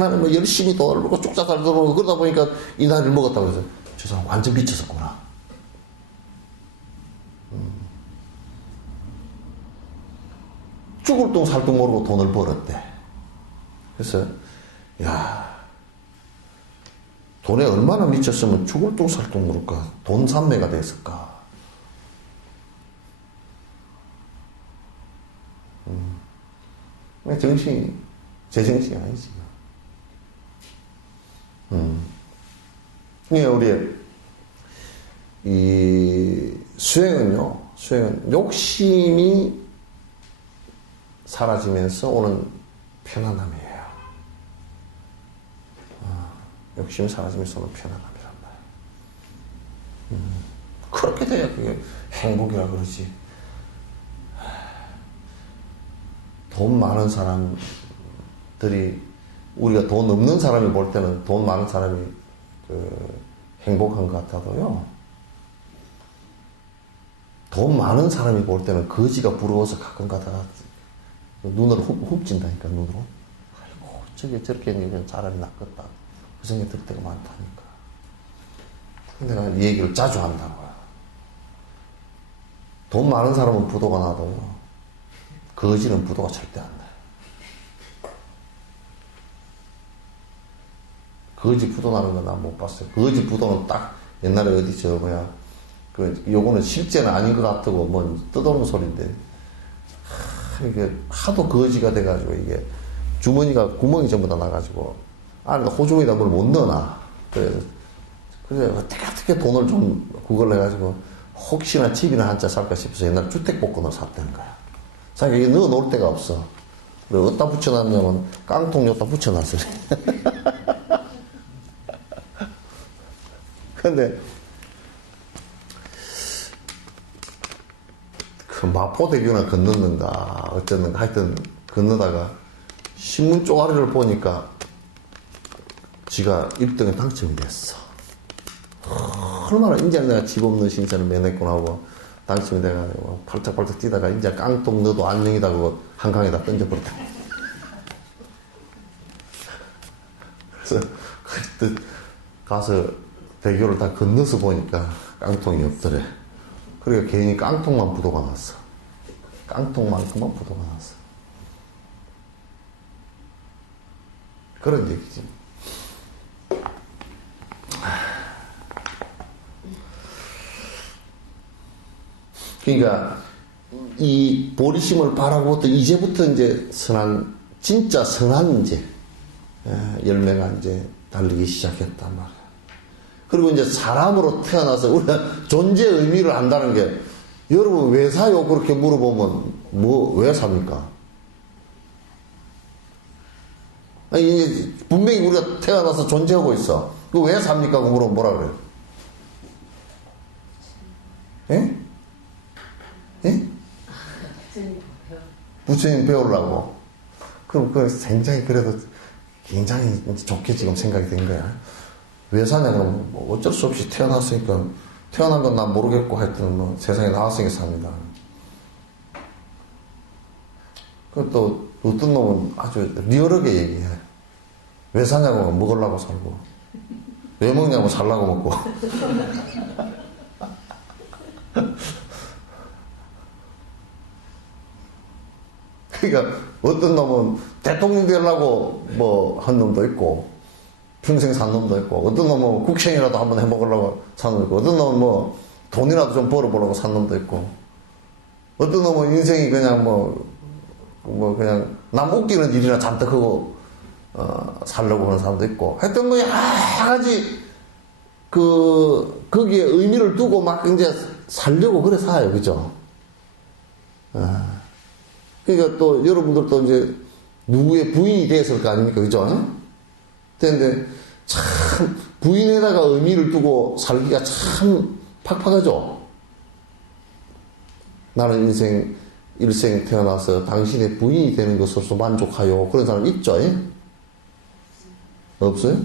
나는 뭐 열심히 돈을 벌고 쪽자살 들어오고 그러다 보니까 이 나이를 먹었다고 해서 저 사람 완전 미쳤었구나. 죽을 똥 살 똥 모르고 돈을 벌었대. 그래서 야 돈에 얼마나 미쳤으면 죽을 똥 살 똥 모를까 돈 산매가 됐을까. 정신이 제정신이 아니지. 그러니까 우리 이 수행은 욕심이 사라지면서 오는 편안함이에요. 욕심이 사라지면서 오는 편안함이란 말이에요. 그렇게 돼야 그게 행복이라 그러지. 돈 많은 사람들이 우리가 돈 없는 사람이 볼 때는 돈 많은 사람이 행복한 것 같아도요. 돈 많은 사람이 볼 때는 거지가 부러워서 가끔 가다가 눈으로 훅진다니까 눈으로. 아이고 저렇게 하면 차라리 낫겠다. 그 생각이 들 때가 많다니까. 내가 이 얘기를 자주 한다고요. 돈 많은 사람은 부도가 나도요. 거지는 부도가 절대 안 나요. 거지 부도 나는 건 난 못 봤어요. 거지 부도는 딱 옛날에 어디 요거는 실제는 아닌 것 같고 떠도는 소리인데 이게 하도 거지가 돼가지고 이게 주머니가 구멍이 전부 다 나가지고 안에다 호주머니에다 뭘 못 넣어놔. 그래서 어떻게 돈을 좀 그걸 해가지고 혹시나 집이나 한 채 살까 싶어서 옛날 주택복권을 샀다는 거야. 자기가 이게 넣어 놓을 데가 없어. 그래, 어디다 붙여놨냐면 깡통 여기다 붙여놨어. 근데 그 마포대교나 건넜는가 어쨌는가 하여튼 건너다가 신문 쪼가리를 보니까 지가 1등에 당첨이 됐어. 얼마나 이제 내가 집 없는 신세를 면했구나 하고 당첨이 돼가지고 팔짝팔짝 뛰다가 이제 깡통 넣어도 안녕이다 그거 한강에다 던져버렸다. 그래서 그때 가서 대교를 다 건너서 보니까 깡통이 없더래. 그러니까 괜히 깡통만 부도가 났어. 깡통만큼만 부도가 났어. 그런 얘기지. 그러니까 이 보리심을 바라고부터 이제부터 이제 진짜 선한 이제 열매가 이제 달리기 시작했단 말이야. 그리고 이제 사람으로 태어나서 우리가 존재의 의미를 안다는 게, 여러분 왜 사요? 그렇게 물어보면 왜 삽니까? 아니, 분명히 우리가 태어나서 존재하고 있어. 그 왜 삽니까? 그 물어보면 뭐라 그래요? 예? 예? 부처님 배우려고. 그럼 굉장히 그래도 굉장히 좋게 지금 생각이 된 거야. 왜 사냐면 뭐 어쩔 수 없이 태어났으니까, 태어난 건 난 모르겠고 하여튼 뭐 세상에 나왔으니까 삽니다. 그것도 어떤 놈은 아주 리얼하게 얘기해. 왜 사냐고 먹으려고 살고, 왜 먹냐고 살라고 먹고. 그러니까 어떤 놈은 대통령 되려고 뭐 한 놈도 있고, 평생 산 놈도 있고, 어떤 놈은 국회의원이라도 한번 해먹으려고 산 놈도 있고, 어떤 놈은 뭐 돈이라도 좀 벌어보려고 산 놈도 있고, 어떤 놈은 인생이 그냥 그냥 남 웃기는 일이나 잔뜩 하고 살려고 하는 사람도 있고, 하여튼 뭐 여러 가지 거기에 의미를 두고 막 이제 살려고 그래 사요. 그죠? 그러니까 또 여러분들도 이제 누구의 부인이 됐을 거 아닙니까? 그죠? 근데 참 부인에다가 의미를 두고 살기가 참 팍팍하죠? 나는 일생 태어나서 당신의 부인이 되는 것으로서 만족하요. 그런 사람 있죠? 예? 없어요?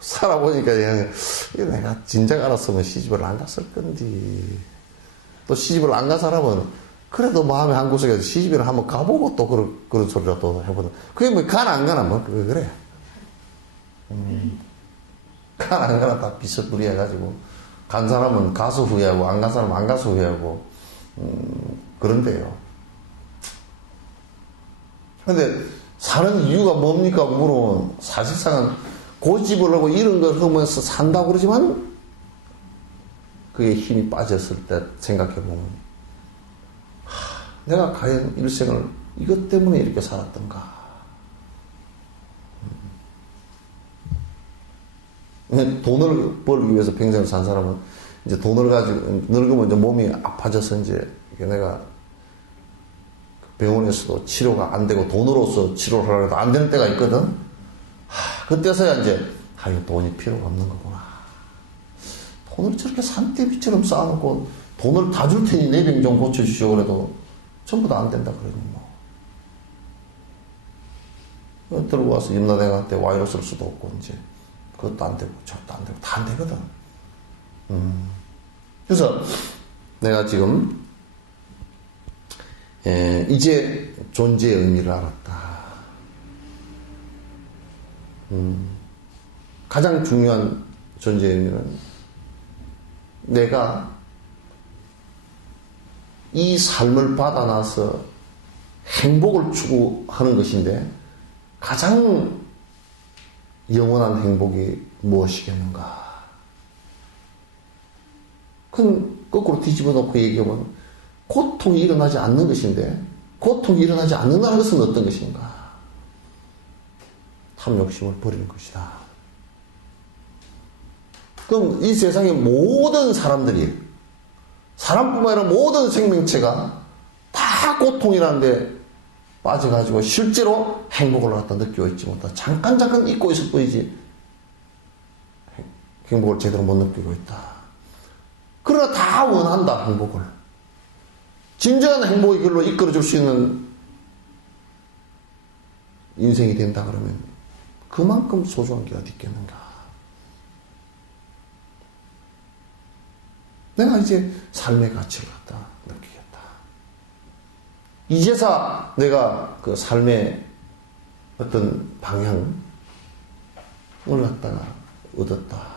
살아보니까 내가 진작 알았으면 시집을 안 갔을 건디. 또 시집을 안 간 사람은 그래도 마음의 한 구석에서 시집을 한번 가보고 또 그런 소리라도 해보든. 그게 뭐 가나 안 가나 뭐 그래. 가나 안 가나 다 비슷부리해가지고, 간 사람은 가서 후회하고 안 간 사람은 안 가서 후회하고 그런데요. 근데 사는 이유가 뭡니까 물어보면, 사실상은 고집을 하고 이런 걸 하면서 산다고 그러지만, 그게 힘이 빠졌을 때 생각해보면, 내가 과연 일생을 이것 때문에 이렇게 살았던가. 돈을 벌기 위해서 평생을 산 사람은 이제 돈을 가지고 늙으면 이제 몸이 아파져서 이제 내가 병원에서도 치료가 안 되고 돈으로서 치료를 하려고 해도 안 되는 때가 있거든. 그때서야 이제 이거 돈이 필요가 없는 거구나. 돈을 저렇게 산더미처럼 쌓아놓고 돈을 다 줄 테니 내 병 좀 고쳐주시오 그래도 전부 다 안 된다 그러니 뭐. 들고 와서 임나대한테 와이로 쓸 수도 없고 이제 그것도 안 되고 저것도 안 되고 다 안 되거든. 그래서 내가 지금 이제 존재의 의미를 알았다. 가장 중요한 존재의 의미는 내가 이 삶을 받아나서 행복을 추구하는 것인데, 가장 영원한 행복이 무엇이겠는가? 그건 거꾸로 뒤집어 놓고 얘기하면 고통이 일어나지 않는 것인데, 고통이 일어나지 않는다는 것은 어떤 것인가? 탐욕심을 버리는 것이다. 그럼 이 세상의 모든 사람들이, 사람뿐만 아니라 모든 생명체가 다 고통이라는 데 빠져가지고 실제로 행복을 갖다 느끼고 있지 못하다. 잠깐 잊고 있을 뿐이지 행복을 제대로 못 느끼고 있다. 그러나 다 원한다, 행복을. 진정한 행복의 길로 이끌어줄 수 있는 인생이 된다 그러면 그만큼 소중한 게 어디 있겠는가. 내가 이제 삶의 가치를 갖다 느끼겠다. 이제서 내가 그 삶의 어떤 방향을 갖다가 얻었다.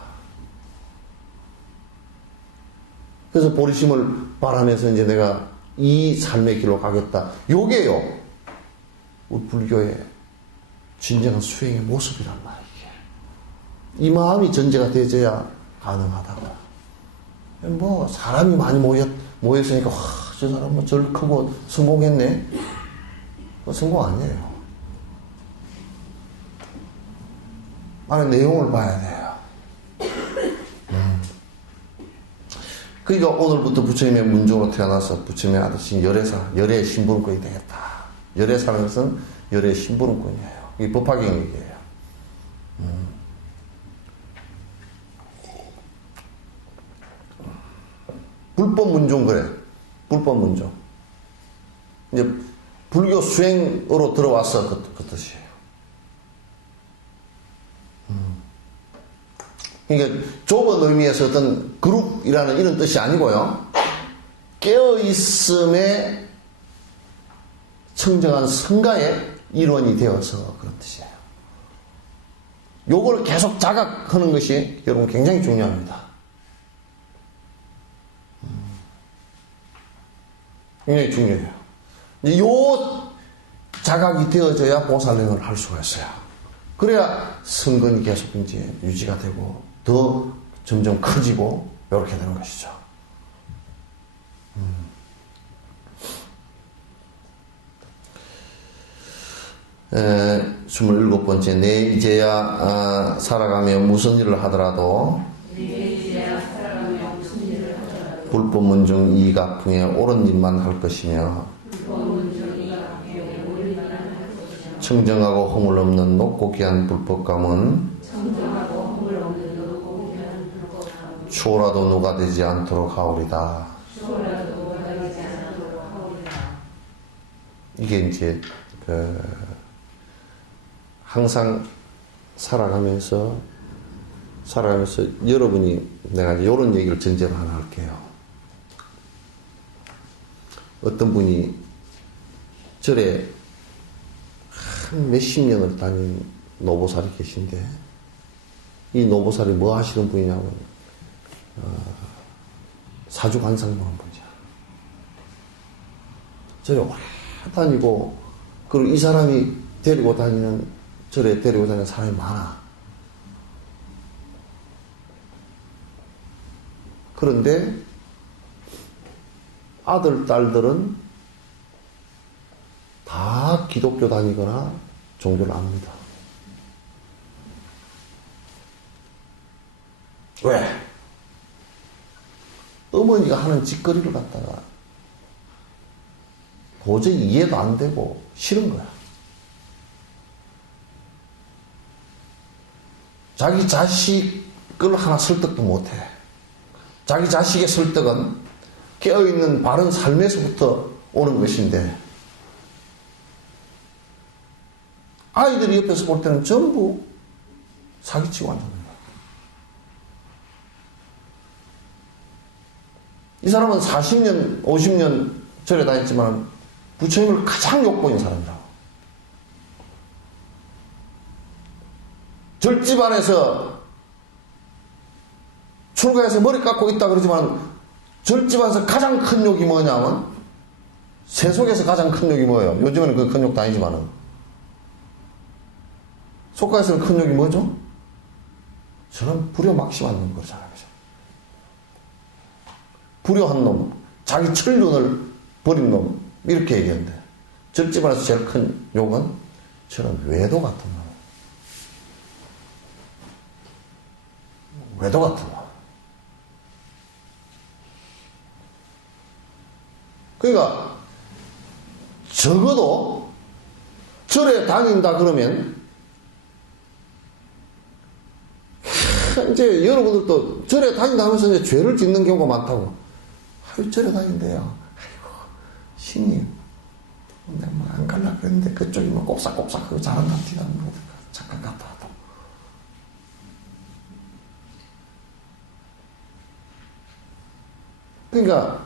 그래서 보리심을 바라면서 이제 내가 이 삶의 길로 가겠다. 요게요, 우리 불교의 진정한 수행의 모습이란 말이에요. 이 마음이 전제가 되어져야 가능하다고. 뭐 사람이 많이 모였으니까 와, 저 사람 뭐 절 크고 성공했네. 성공 아니에요. 안에 내용을 봐야 돼요. 그러니까 오늘부터 부처님의 문종으로 태어나서 부처님의 아들신 열애사, 열애의 신분권이 되겠다. 열애사라는 것은 열애의 신분권이에요. 이게 법화경 얘기예요. 불법 문종 그래. 불법 문종. 이제 불교 수행으로 들어와서 그 뜻이에요. 그러니까 좁은 의미에서 어떤 그룹이라는 이런 뜻이 아니고요. 깨어있음의 청정한 성가의 일원이 되어서 그런 뜻이에요. 요걸 계속 자각하는 것이 여러분 굉장히 중요합니다. 굉장히 중요해요. 요 자각이 되어져야 보살행을 할 수가 있어요. 그래야 성근이 계속 이제 유지가 되고 더 점점 커지고 이렇게 되는 것이죠. 27번째, 내 이제야 살아가며 무슨 일을 하더라도 불법 문중 이각풍에 옳은 일만 할 것이며 청정하고 허물 없는 높고 귀한 불법감은 추호라도 누가 되지 않도록 하오리다. 이게 이제 항상 살아가면서 여러분이 내가 이런 얘기를 전제로 하나 할게요. 어떤 분이 절에 한 몇십 년을 다닌 노보살이 계신데 이 노보살이 뭐 하시는 분이냐면 사주관상 보는 분이야. 절에 오래 다니고 그리고 이 사람이 절에 데리고 다니는 사람이 많아. 그런데 아들, 딸들은 다 기독교 다니거나 종교를 압니다. 왜? 어머니가 하는 짓거리를 갖다가 도저히 이해도 안 되고 싫은 거야. 자기 자식을 하나 설득도 못해. 자기 자식의 설득은 깨어있는 바른 삶에서부터 오는 것인데 아이들이 옆에서 볼 때는 전부 사기치고 앉는 거야. 이 사람은 40년, 50년 절에 다녔지만 부처님을 가장 욕보인 사람이라고. 절집 안에서 출가해서 머리 깎고 있다 그러지만 절집 안에서 가장 큰 욕이 뭐냐면 세속에서 가장 큰 욕이 뭐예요? 요즘에는 그 큰 욕도 아니지만은 속가에서는 큰 욕이 뭐죠? 저는 불효막심한 놈 그러잖아요. 그죠? 불효한 놈, 자기 천륜을 버린 놈 이렇게 얘기하는데 절집 안에서 제일 큰 욕은 저는 외도 같은 놈. 외도 같은 놈. 그러니까 적어도 절에 다닌다 그러면 이제 여러분들도 절에 다닌다 하면서 이제 죄를 짓는 경우가 많다고. 아유, 절에 다닌대요. 아이고, 신님. 내가 뭐 안 갈라 그랬는데 그쪽이 뭐 곱싹곱싹 하고 잘한다 티가 뭐 잠깐 갔다 와도. 그러니까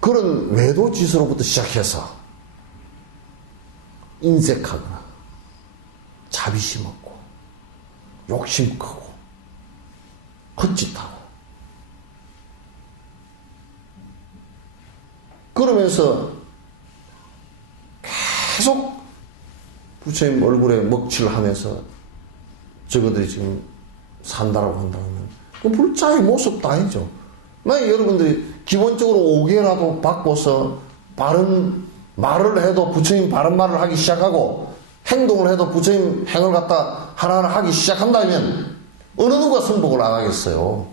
그런 외도짓으로부터 시작해서 인색하거나 자비심 없고 욕심 크고 헛짓하고 계속 부처님 얼굴에 먹칠을 하면서 저거들이 지금 산다라고 한다면 그 불자의 모습도 아니죠. 만약 여러분들이 기본적으로 5개라도 바꿔서 바른 말을 해도 부처님 바른 말을 하기 시작하고 행동을 해도 부처님 행을 갖다 하나하나 하기 시작한다면 어느 누가 승복을 안 하겠어요?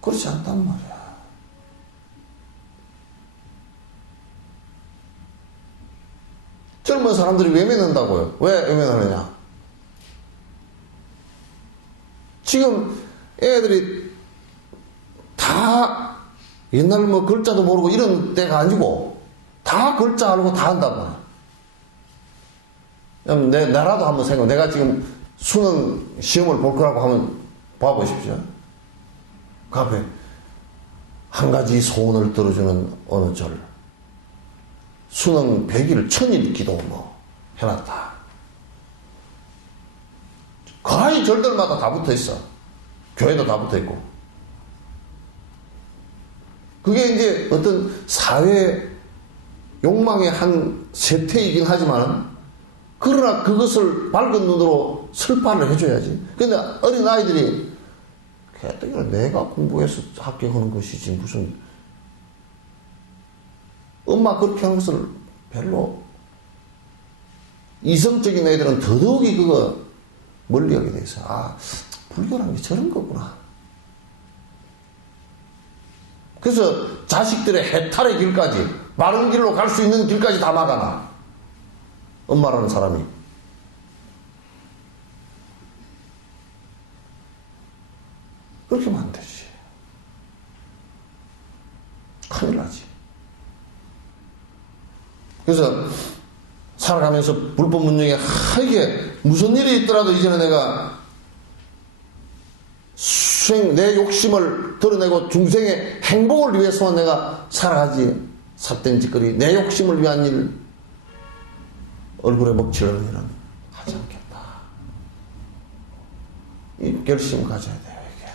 그렇지 않단 말이야. 젊은 사람들이 외면한다고요. 왜 외면하느냐? 지금 애들이 다 옛날 뭐 글자도 모르고 이런 때가 아니고 다 글자 알고 다 한단 말이야. 나라도 한번 생각. 내가 지금 수능 시험을 볼 거라고 하면 봐보십시오. 그 앞에 한 가지 소원을 들어주는 어느 절. 수능 100일 1000일 기도 뭐 해놨다. 거의 절들마다 다 붙어 있어. 교회도 다 붙어 있고. 그게 이제 어떤 사회 욕망의 한 세태이긴 하지만, 그러나 그것을 밝은 눈으로 설파를 해줘야지. 근데 어린 아이들이, 내가 공부해서 합격하는 것이지, 무슨, 엄마 그렇게 하는 것을 별로, 이성적인 애들은 더더욱이 그거 멀리 하게 돼 있어. 아, 불교라는 게 저런 거구나. 그래서 자식들의 해탈의 길까지, 바른 길로 갈 수 있는 길까지 다 막아놔. 엄마라는 사람이. 그렇게 하면 안 되지. 큰일 나지. 그래서 살아가면서 불법 문명에 이게 무슨 일이 있더라도 이제는 내가 내 욕심을 드러내고 중생의 행복을 위해서만 내가 살아가지, 삿된 짓거리, 내 욕심을 위한 일, 얼굴에 먹칠하는 일은 하지 않겠다. 이 결심 가져야 돼요, 이게.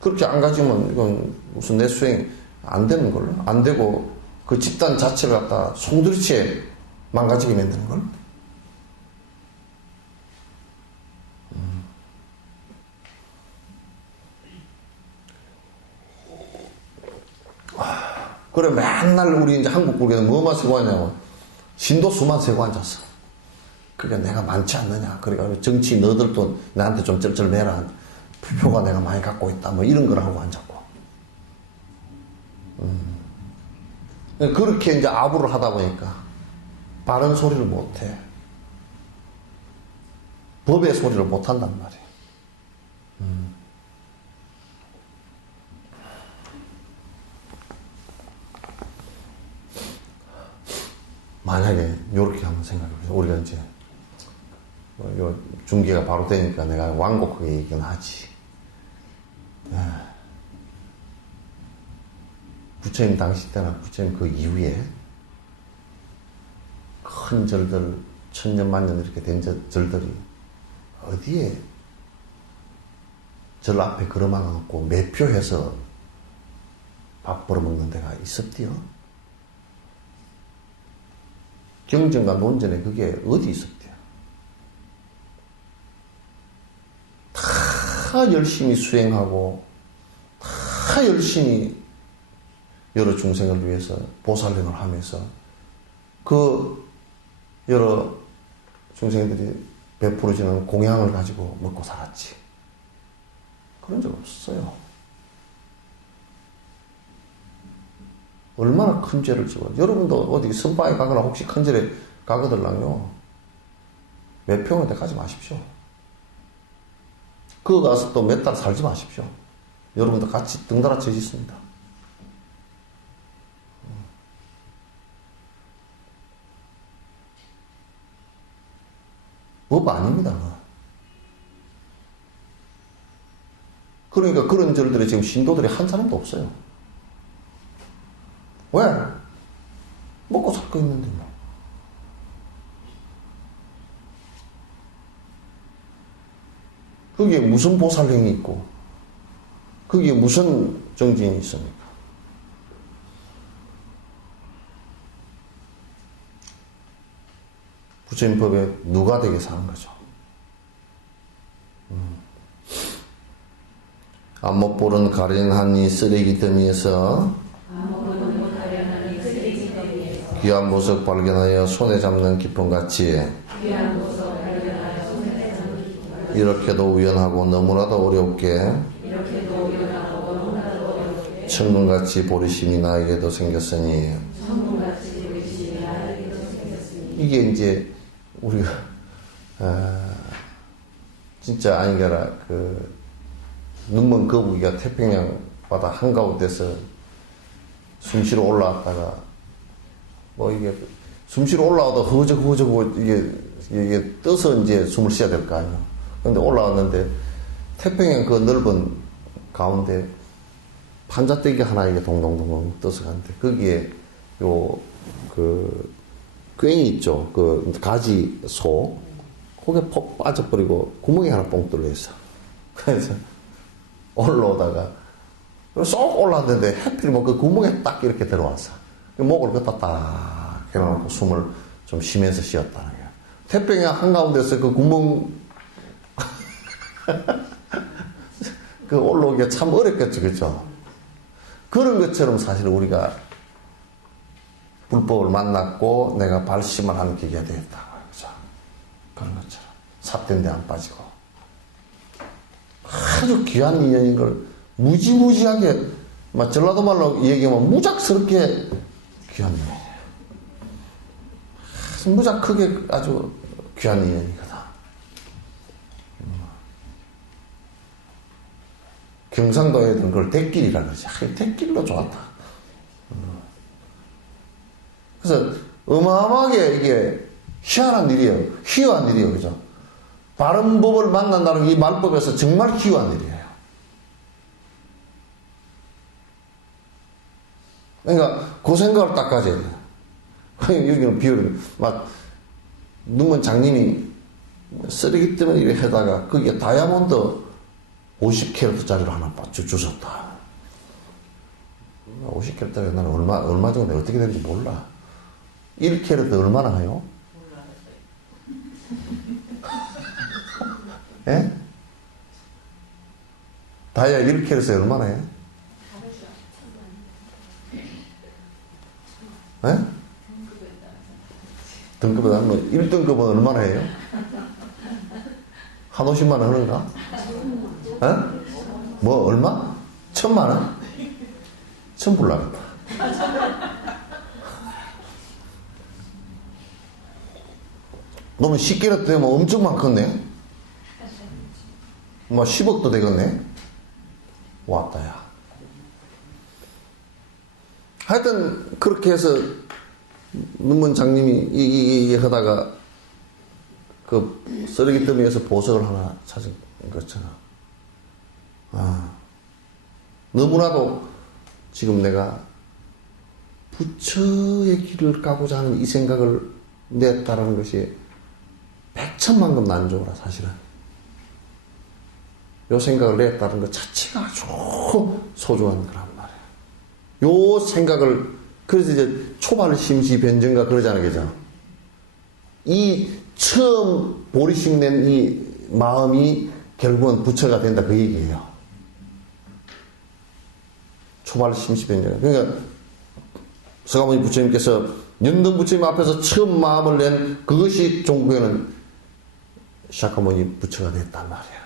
그렇게 안 가지면 이건 무슨 내 수행이 안 되는 걸로, 안 되고 그 집단 자체를 갖다 송두리째 망가지게 만드는 걸. 그래, 맨날 우리 이제 한국 불교는 뭐만 세고 하냐고. 신도수만 세고 앉았어. 그러니까 내가 많지 않느냐. 그러니까 정치 너들도 나한테 좀 쩔쩔매라. 표가 내가 많이 갖고 있다. 뭐 이런 걸 하고 앉았고. 그렇게 이제 아부를 하다 보니까 바른 소리를 못 해. 법의 소리를 못 한단 말이에요. 만약에 이렇게 한번 생각해보세요. 우리가 이제 요 중계가 바로 되니까 내가 완곡하게 얘기는 하지. 부처님 당시 때나 부처님 그 이후에 큰 절들, 천년 만년 이렇게 된 절들이 어디에 절 앞에 걸어만 놓고 매표해서 밥 벌어먹는 데가 있었디요? 경전과 논전에 그게 어디 있었대요? 다 열심히 수행하고 다 열심히 여러 중생을 위해서 보살행을 하면서 그 여러 중생들이 베풀어지는 공양을 가지고 먹고 살았지. 그런 적 없어요. 얼마나 큰 죄를 지어. 여러분도 어디 선방에 가거나 혹시 큰 절에 가거들랑요, 매평할 때 가지 마십시오. 그거 가서 또 몇 달 살지 마십시오. 여러분도 같이 등달아 죄 짓습니다. 법 아닙니다. 그러니까 그런 절들에 지금 신도들이 한 사람도 없어요. 왜? 먹고 살 거 있는데 뭐. 거기에 무슨 보살행이 있고 거기에 무슨 정진이 있습니까? 부처님 법에 누가 되게 사는 거죠. 안목볼은 가련한 이 쓰레기 더미에서 귀한 보석 발견하여 손에 잡는 기쁨같이 이렇게도 우연하고 너무나도 어렵게 천문같이 보리심이 나에게도 생겼으니 이게 이제 우리가 진짜 아니가라 그 눈먼 거북이가 태평양 바다 한가운데서 숨쉬러 올라왔다가 뭐 이게 숨쉬러 올라와도 허우적허우적 이게 떠서 이제 숨을 쉬어야 될 거 아니에요. 근데 올라왔는데 태평양 그 넓은 가운데 판자떼기 하나 이게 동동동동 떠서 가는데 거기에 요 그 괭이 있죠. 그 가지 소 거기에 폭 빠져버리고 구멍이 하나 뻥 뚫려 있어. 그래서 올라오다가 쏙 올라왔는데 하필이면 그 구멍에 딱 이렇게 들어왔어. 목을 갖다 딱 해놓고 숨을 좀 쉬면서 쉬었다는 거야. 태평양 한가운데서 그 구멍 그 올라오기가 참 어렵겠죠, 그렇죠? 그런 것처럼 사실 우리가 불법을 만났고 내가 발심을 하는 기계가 되었다, 그렇죠? 그런 것처럼 삿된 데 안 빠지고 아주 귀한 인연인 걸 무지무지하게 막 전라도 말로 얘기하면 무작스럽게 귀한 인연이에요. 무작 크게 아주 귀한 인연이거든. 경상도에 있는 걸 대길이라 그러지. 대길로 좋았다. 그래서 어마어마하게 이게 희한한 일이에요. 희한한 일이에요. 그죠? 바른 법을 만난다는 이 말법에서 정말 희한한 일이에요. 그러니까 그 생각을 딱 가져야 돼요. 여기는 비율이 막 눈먼 장님이 쓰레기 때문에 이렇게 하다가 거기에 다이아몬드 50캐럿짜리를 하나 주셨다. 50캐럿짜리 나는 얼마 정도 내가 어떻게 되는지 몰라. 1캐럿 얼마나 해요? 예? 다이아 1캐럿에 얼마나 해? 예? 등급에 따르면 뭐 1등급은 얼마나 해요? 한 50만 원 하는가? 예? 뭐 얼마? 1000만 원? 1000불 나겠다. 너무 10캐럿 되면 엄청 많겠네? 뭐 10억도 되겠네? 왔다, 야. 하여튼, 그렇게 해서, 눈먼 장님이 이 하다가, 그, 쓰레기 더미에서 보석을 하나 찾은 거잖아. 아. 너무나도 지금 내가 부처의 길을 가고자 하는 이 생각을 냈다라는 것이 백천만금 난조라, 사실은. 요 생각을 냈다는 것 자체가 아주 소중한 거란 말이에요. 요 생각을, 그래서 이제 초발심시 변정가 그러잖아요, 그죠? 이 처음 보리심 낸 이 마음이 결국은 부처가 된다, 그 얘기예요. 초발심시 변정가. 그러니까, 서가모니 부처님께서 연등 부처님 앞에서 처음 마음을 낸 그것이 종국에는 샤카모니 부처가 됐단 말이야.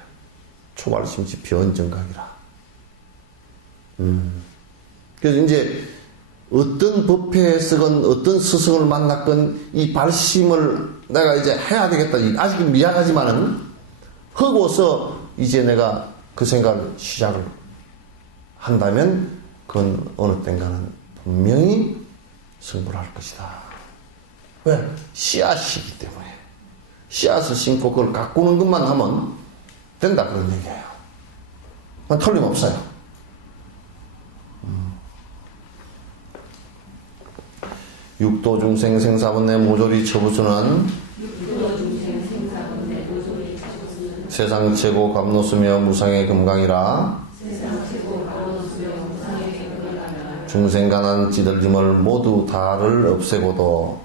초발심시 변정각이라. 그래서 이제 어떤 법회에 쓰건 어떤 스승을 만났건 이 발심을 내가 이제 해야 되겠다. 아직 미약하지만은 하고서 이제 내가 그 생각을 시작을 한다면 그건 어느 땐가는 분명히 성불을 할 것이다. 왜? 씨앗이기 때문에. 씨앗을 심고 그걸 가꾸는 것만 하면 된다, 그런 얘기예요. 틀림없어요. 육도중생 생사분내 모조리 처부수는 세상 최고 감노수며 무상의 금강이라 중생간한 찌들림을 모두 다를 없애고도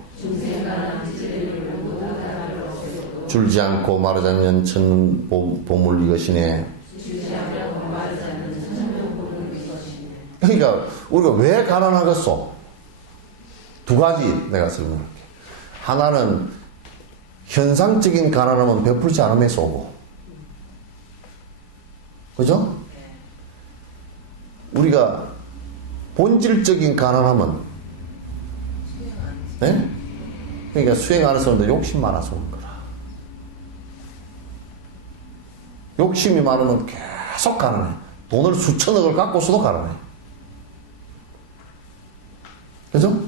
줄지 않고 마르지 않는 천보물 이것이네. 그러니까 우리가 왜 가난하겠소? 두 가지 내가 설명할게. 하나는 현상적인 가난함은 베풀지 않음에서 오고, 그죠? 우리가 본질적인 가난함은, 네? 그러니까 수행 안 해서 욕심 많아서 온 거라. 욕심이 많으면 계속 가난해. 돈을 수천억을 갖고서도 가난해. 그죠?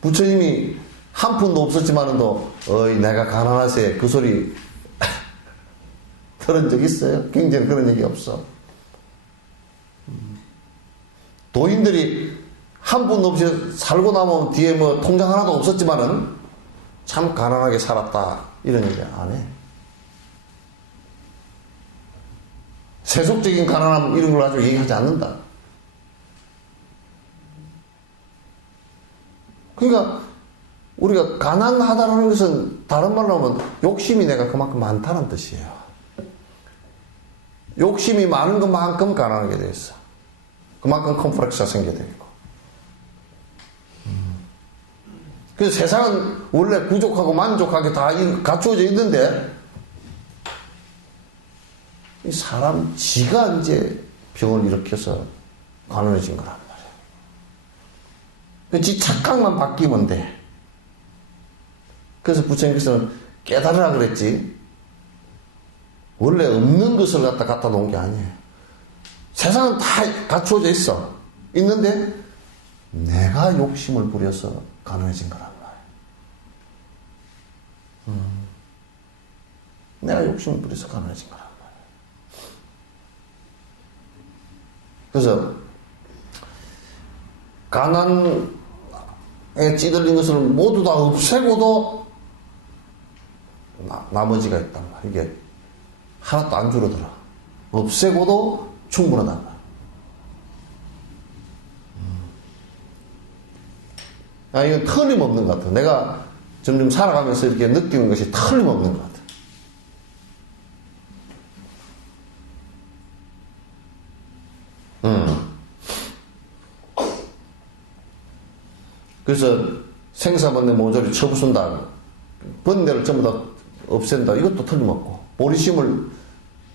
부처님이 한 푼도 없었지만도 어이 내가 가난하세 그 소리 들은 적 있어요? 굉장히 그런 얘기 없어. 도인들이 한 푼 없이 살고 나면 뒤에 뭐 통장 하나도 없었지만은 참 가난하게 살았다 이런 얘기 안 해. 세속적인 가난함 이런 걸 가지고 얘기하지 않는다. 그러니까 우리가 가난하다는 것은 다른 말로 하면 욕심이 내가 그만큼 많다는 뜻이에요. 욕심이 많은 것만큼 가난하게 돼 있어. 그만큼 컴플렉스가 생겨져 있고. 그래서 세상은 원래 부족하고 만족하게 다 갖추어져 있는데 이 사람 지가 이제 병을 일으켜서 가난해진 거란 말이에요. 지 착각만 바뀌면 돼. 그래서 부처님께서는 깨달으라 그랬지 원래 없는 것을 갖다 놓은 게 아니에요. 세상은 다 갖추어져 있어. 있는데 내가 욕심을 부려서 가난해진 거란 말이에요. 내가 욕심을 부려서 가난해진 거란 말이에요. 그래서 가난에 찌들린 것을 모두 다 없애고도 나머지가 있단 말이야. 이게 하나도 안 줄어들어. 없애고도 충분하단 말이야. 이건 틀림없는 것 같아. 내가 점점 살아가면서 이렇게 느끼는 것이 틀림없는 것 같아. 그래서 생사번뇌 모조리 처부순다. 번뇌를 전부 다 없앤다. 이것도 틀림없고. 보리심을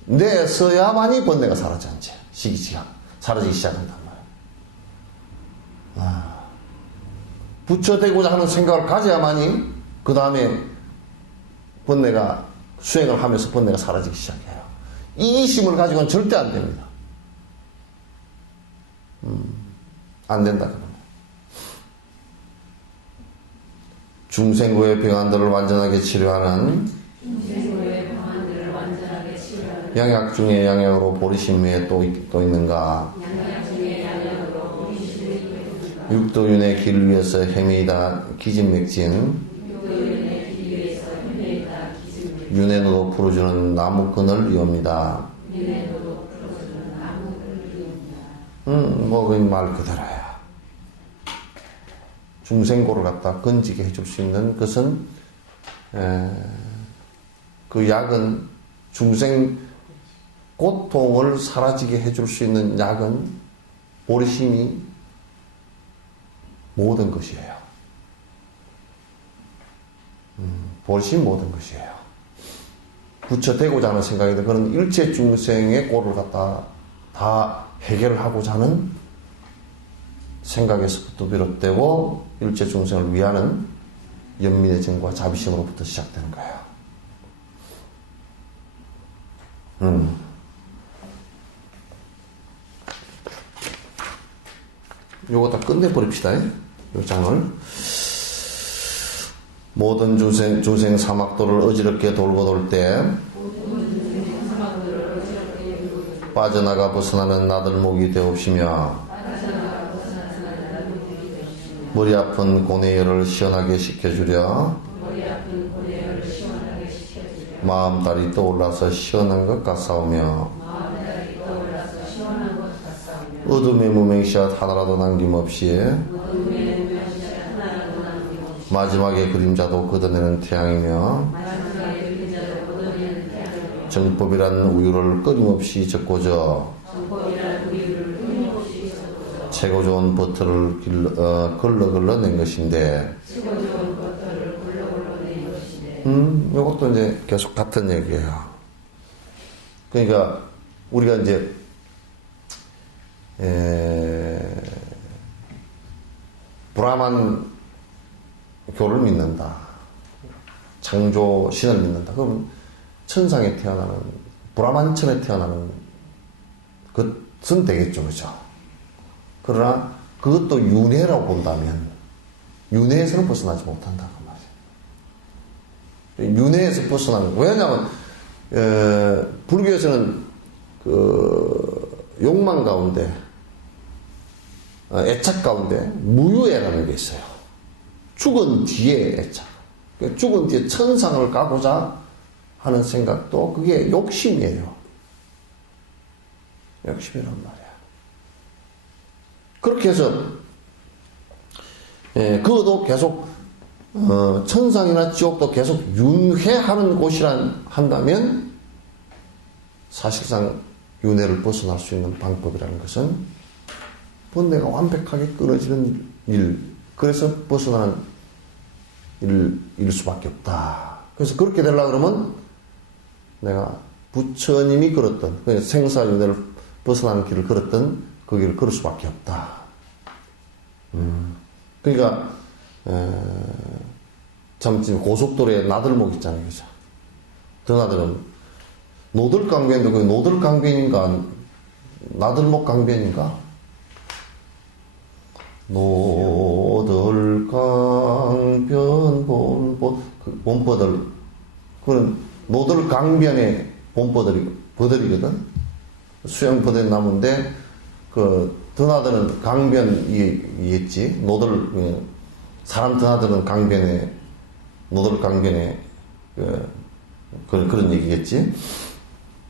내서야만이 번뇌가 사라지지. 시기지가 사라지기 시작한단 말이야. 부처되고자 하는 생각을 가져야만이 그 다음에 번뇌가 수행을 하면서 번뇌가 사라지기 시작해요. 이심을 가지고는 절대 안 됩니다. 안 된다 그러면. 중생고의 병환들을 완전하게 치료하는 양약 중에 양약으로 보리심 위에 또 있는가? 육도윤의 길 위에서 헤매이다 기진맥진 윤회노도 풀어주는 나무끈을 이옵니다. 뭐 그 말 그대로야. 중생고를 갖다 건지게 해줄 수 있는 것은 그 약은 중생 고통을 사라지게 해줄 수 있는 약은 보리심이 모든 것이에요. 보리심이 모든 것이에요. 부처되고자 하는 생각인데 그런 일체 중생의 꼴을 갖다 다 해결을 하고자 하는 생각에서부터 비롯되고 일체 중생을 위하는 연민의 정과 자비심으로부터 시작되는 거예요. 요거 다 끝내버립시다. 요 장을. 모든 중생 사막도를 어지럽게 돌고 돌 때 빠져나가 벗어나는 나들목이 되옵시며 머리 아픈 고뇌열을 시원하게 시켜주려 마음달이 떠올라서 시원한 것 같사오며 어둠의 무명시앗 하나라도 남김없이 마지막에 그림자도 걷어내는 태양이며 정법이란 우유를 끊임없이 적고져 최고 좋은 버터를 걸러 낸 것인데, 이것도 이제 계속 같은 얘기예요. 그러니까 우리가 이제 브라만 교를 믿는다, 창조 신을 믿는다. 그럼 천상에 태어나는, 브라만천에 태어나는 것은 되겠죠, 그죠? 그러나 그것도 윤회라고 본다면 윤회에서는 벗어나지 못한다 그 말이에요. 윤회에서 벗어나는, 왜냐하면 불교에서는 그 욕망 가운데, 애착 가운데 무유애라는 게 있어요. 죽은 뒤에 애착, 죽은 뒤에 천상을 가고자 하는 생각도 그게 욕심이에요. 욕심이란 말이야. 그렇게 해서 그것도 계속 천상이나 지옥도 계속 윤회하는 곳이란 한다면 사실상 윤회를 벗어날 수 있는 방법이라는 것은 번뇌가 완벽하게 끊어지는 일, 그래서 벗어나는 일일 수밖에 없다. 그래서 그렇게 되려고 그러면 내가 부처님이 걸었던 생사윤회를 벗어나는 길을 걸었던 그 길을 걸을 수밖에 없다. 그러니까 참 지금 고속도로에 나들목 있잖아요, 그죠? 드나들은 노들강변도 그 노들강변인가 나들목 강변인가? 노들강변 본버들, 그런 노들강변의 버들이거든. 수영버들 나무인데 그 드나드는 강변이겠지. 사람 드나드는 강변에, 노들 강변에 그런 얘기겠지.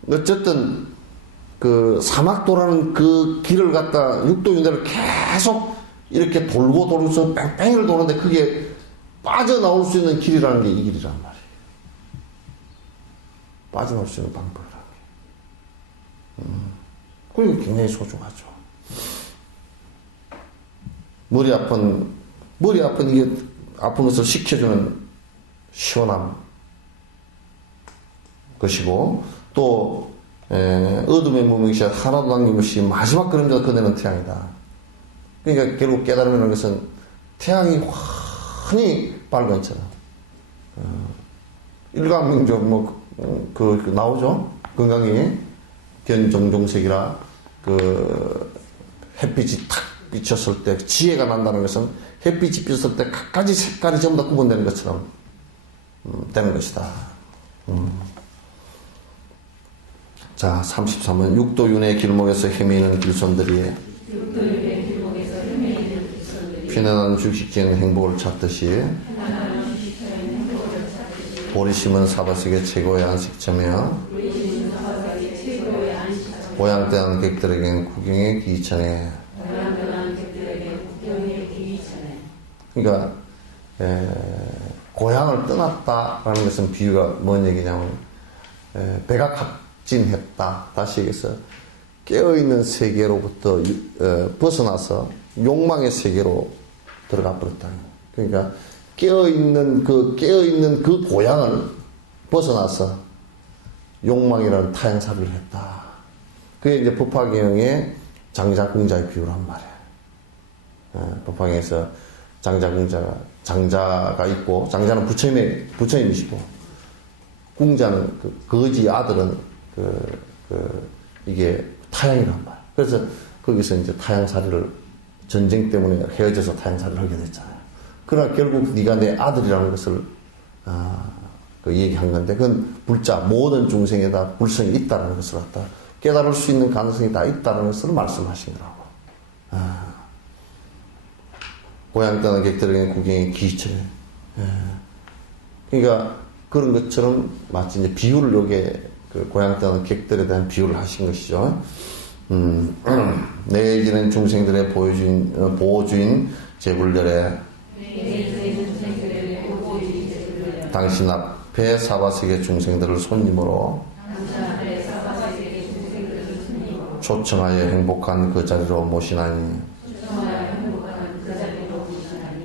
어쨌든 그 사막도라는 그 길을 갖다 육도윤회를 계속 이렇게 돌고 돌면서 뺑뺑이를 도는데 그게 빠져나올 수 있는 길이라는 게 이 길이란 말이에요. 빠져나올 수 있는 방법이라는 게. 그리고 굉장히 소중하죠. 머리 아픈 이게 아픈 것을 식혀주는 시원함 것이고, 또 어둠의 무명시야 하나도 남김없이 마지막 그림자 그대는 태양이다. 그러니까 결국 깨달음이라는 것은 태양이 환히 밝은 것처럼 일광명조 그 나오죠. 건강이 견종종색이라 그 햇빛이 탁 비쳤을 때 지혜가 난다는 것은 햇빛이 비쳤을 때 각가지 색깔이 전부 다 구분되는 것처럼 되는 것이다. 자, 33번 육도윤회 길목에서 헤매이는 길손들이 피난하는 주식지는 행복을 찾듯이 보리심은 사바세계 최고의 안식처며 고향 떠난 객들에게는 구경의 기이천에. 그러니까 고향을 떠났다라는 것은 비유가 뭔 얘기냐면 백악합진했다. 다시 얘기해서 깨어있는 세계로부터 벗어나서 욕망의 세계로 들어가 버렸다. 그러니까 깨어있는 그 고향을 벗어나서 욕망이라는 타향살이를 했다. 그게 이제 법화경의 장자궁자의 비유란 말이에요. 법화경에서 장자가 있고, 장자는 부처님이시고, 궁자는 거지 아들은 이게 타향이란 말이에요. 그래서 거기서 이제 타향살이를 전쟁 때문에 헤어져서 타향살이를 하게 됐잖아요. 그러나 결국 네가 내 아들이라는 것을 얘기한 건데, 그건 불자 모든 중생에다 불성이 있다는 것을 갖다 깨달을 수 있는 가능성이 다 있다는 것을 말씀하신 거라고. 고향 떠난 객들에게 구경의 기이처럼. 그러니까 그런 것처럼 마치 이제 비유를 요게 그 고향 떠난 객들에 대한 비유를 하신 것이죠. 내지는 중생들의 보호주인 제불렬에 당신 앞에 사바세계 중생들을 손님으로 초청하여 행복한 그 자리로 모시나니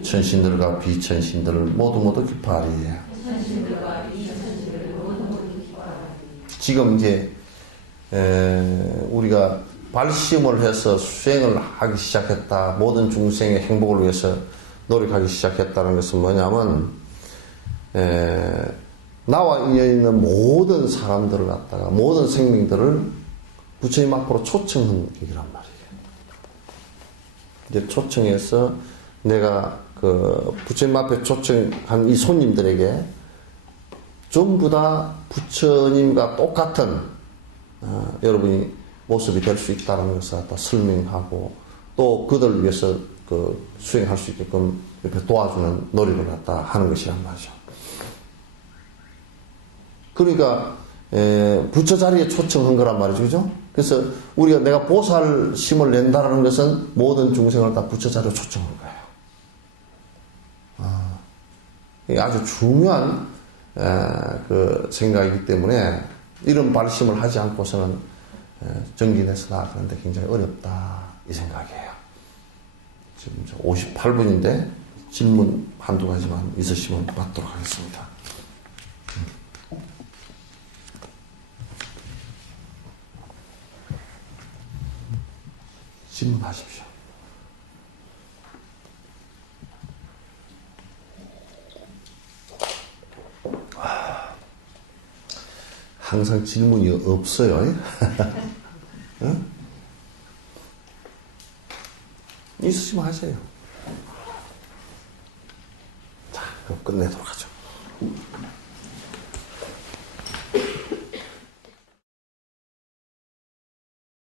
천신들과 비천신들을 모두 기뻐하리. 지금 이제 우리가 발심을 해서 수행을 하기 시작했다. 모든 중생의 행복을 위해서 노력하기 시작했다는 것은 뭐냐면 나와 인연 있는 모든 사람들을 갖다가 모든 생명들을 부처님 앞으로 초청한 얘기란 말이에요. 이제 초청해서 내가 그 부처님 앞에 초청한 이 손님들에게 전부 다 부처님과 똑같은 여러분이 모습이 될 수 있다는 것을 갖다 설명하고 또 그들을 위해서 그 수행할 수 있게끔 이렇게 도와주는 노력을 갖다 하는 것이란 말이죠. 그러니까 부처 자리에 초청한 거란 말이죠. 그죠? 그래서 우리가 내가 보살심을 낸다는 것은 모든 중생을 다 부처 자리에 초청한 거예요. 이게 아주 중요한 그 생각이기 때문에 이런 발심을 하지 않고서는 정진해서 나아가는데 굉장히 어렵다 이 생각이에요. 지금 58분인데 질문 한두 가지만 있으시면 받도록 하겠습니다. 질문하십시오. 항상 질문이 없어요. 응? 있으시면 하세요. 자, 그럼 끝내도록 하죠.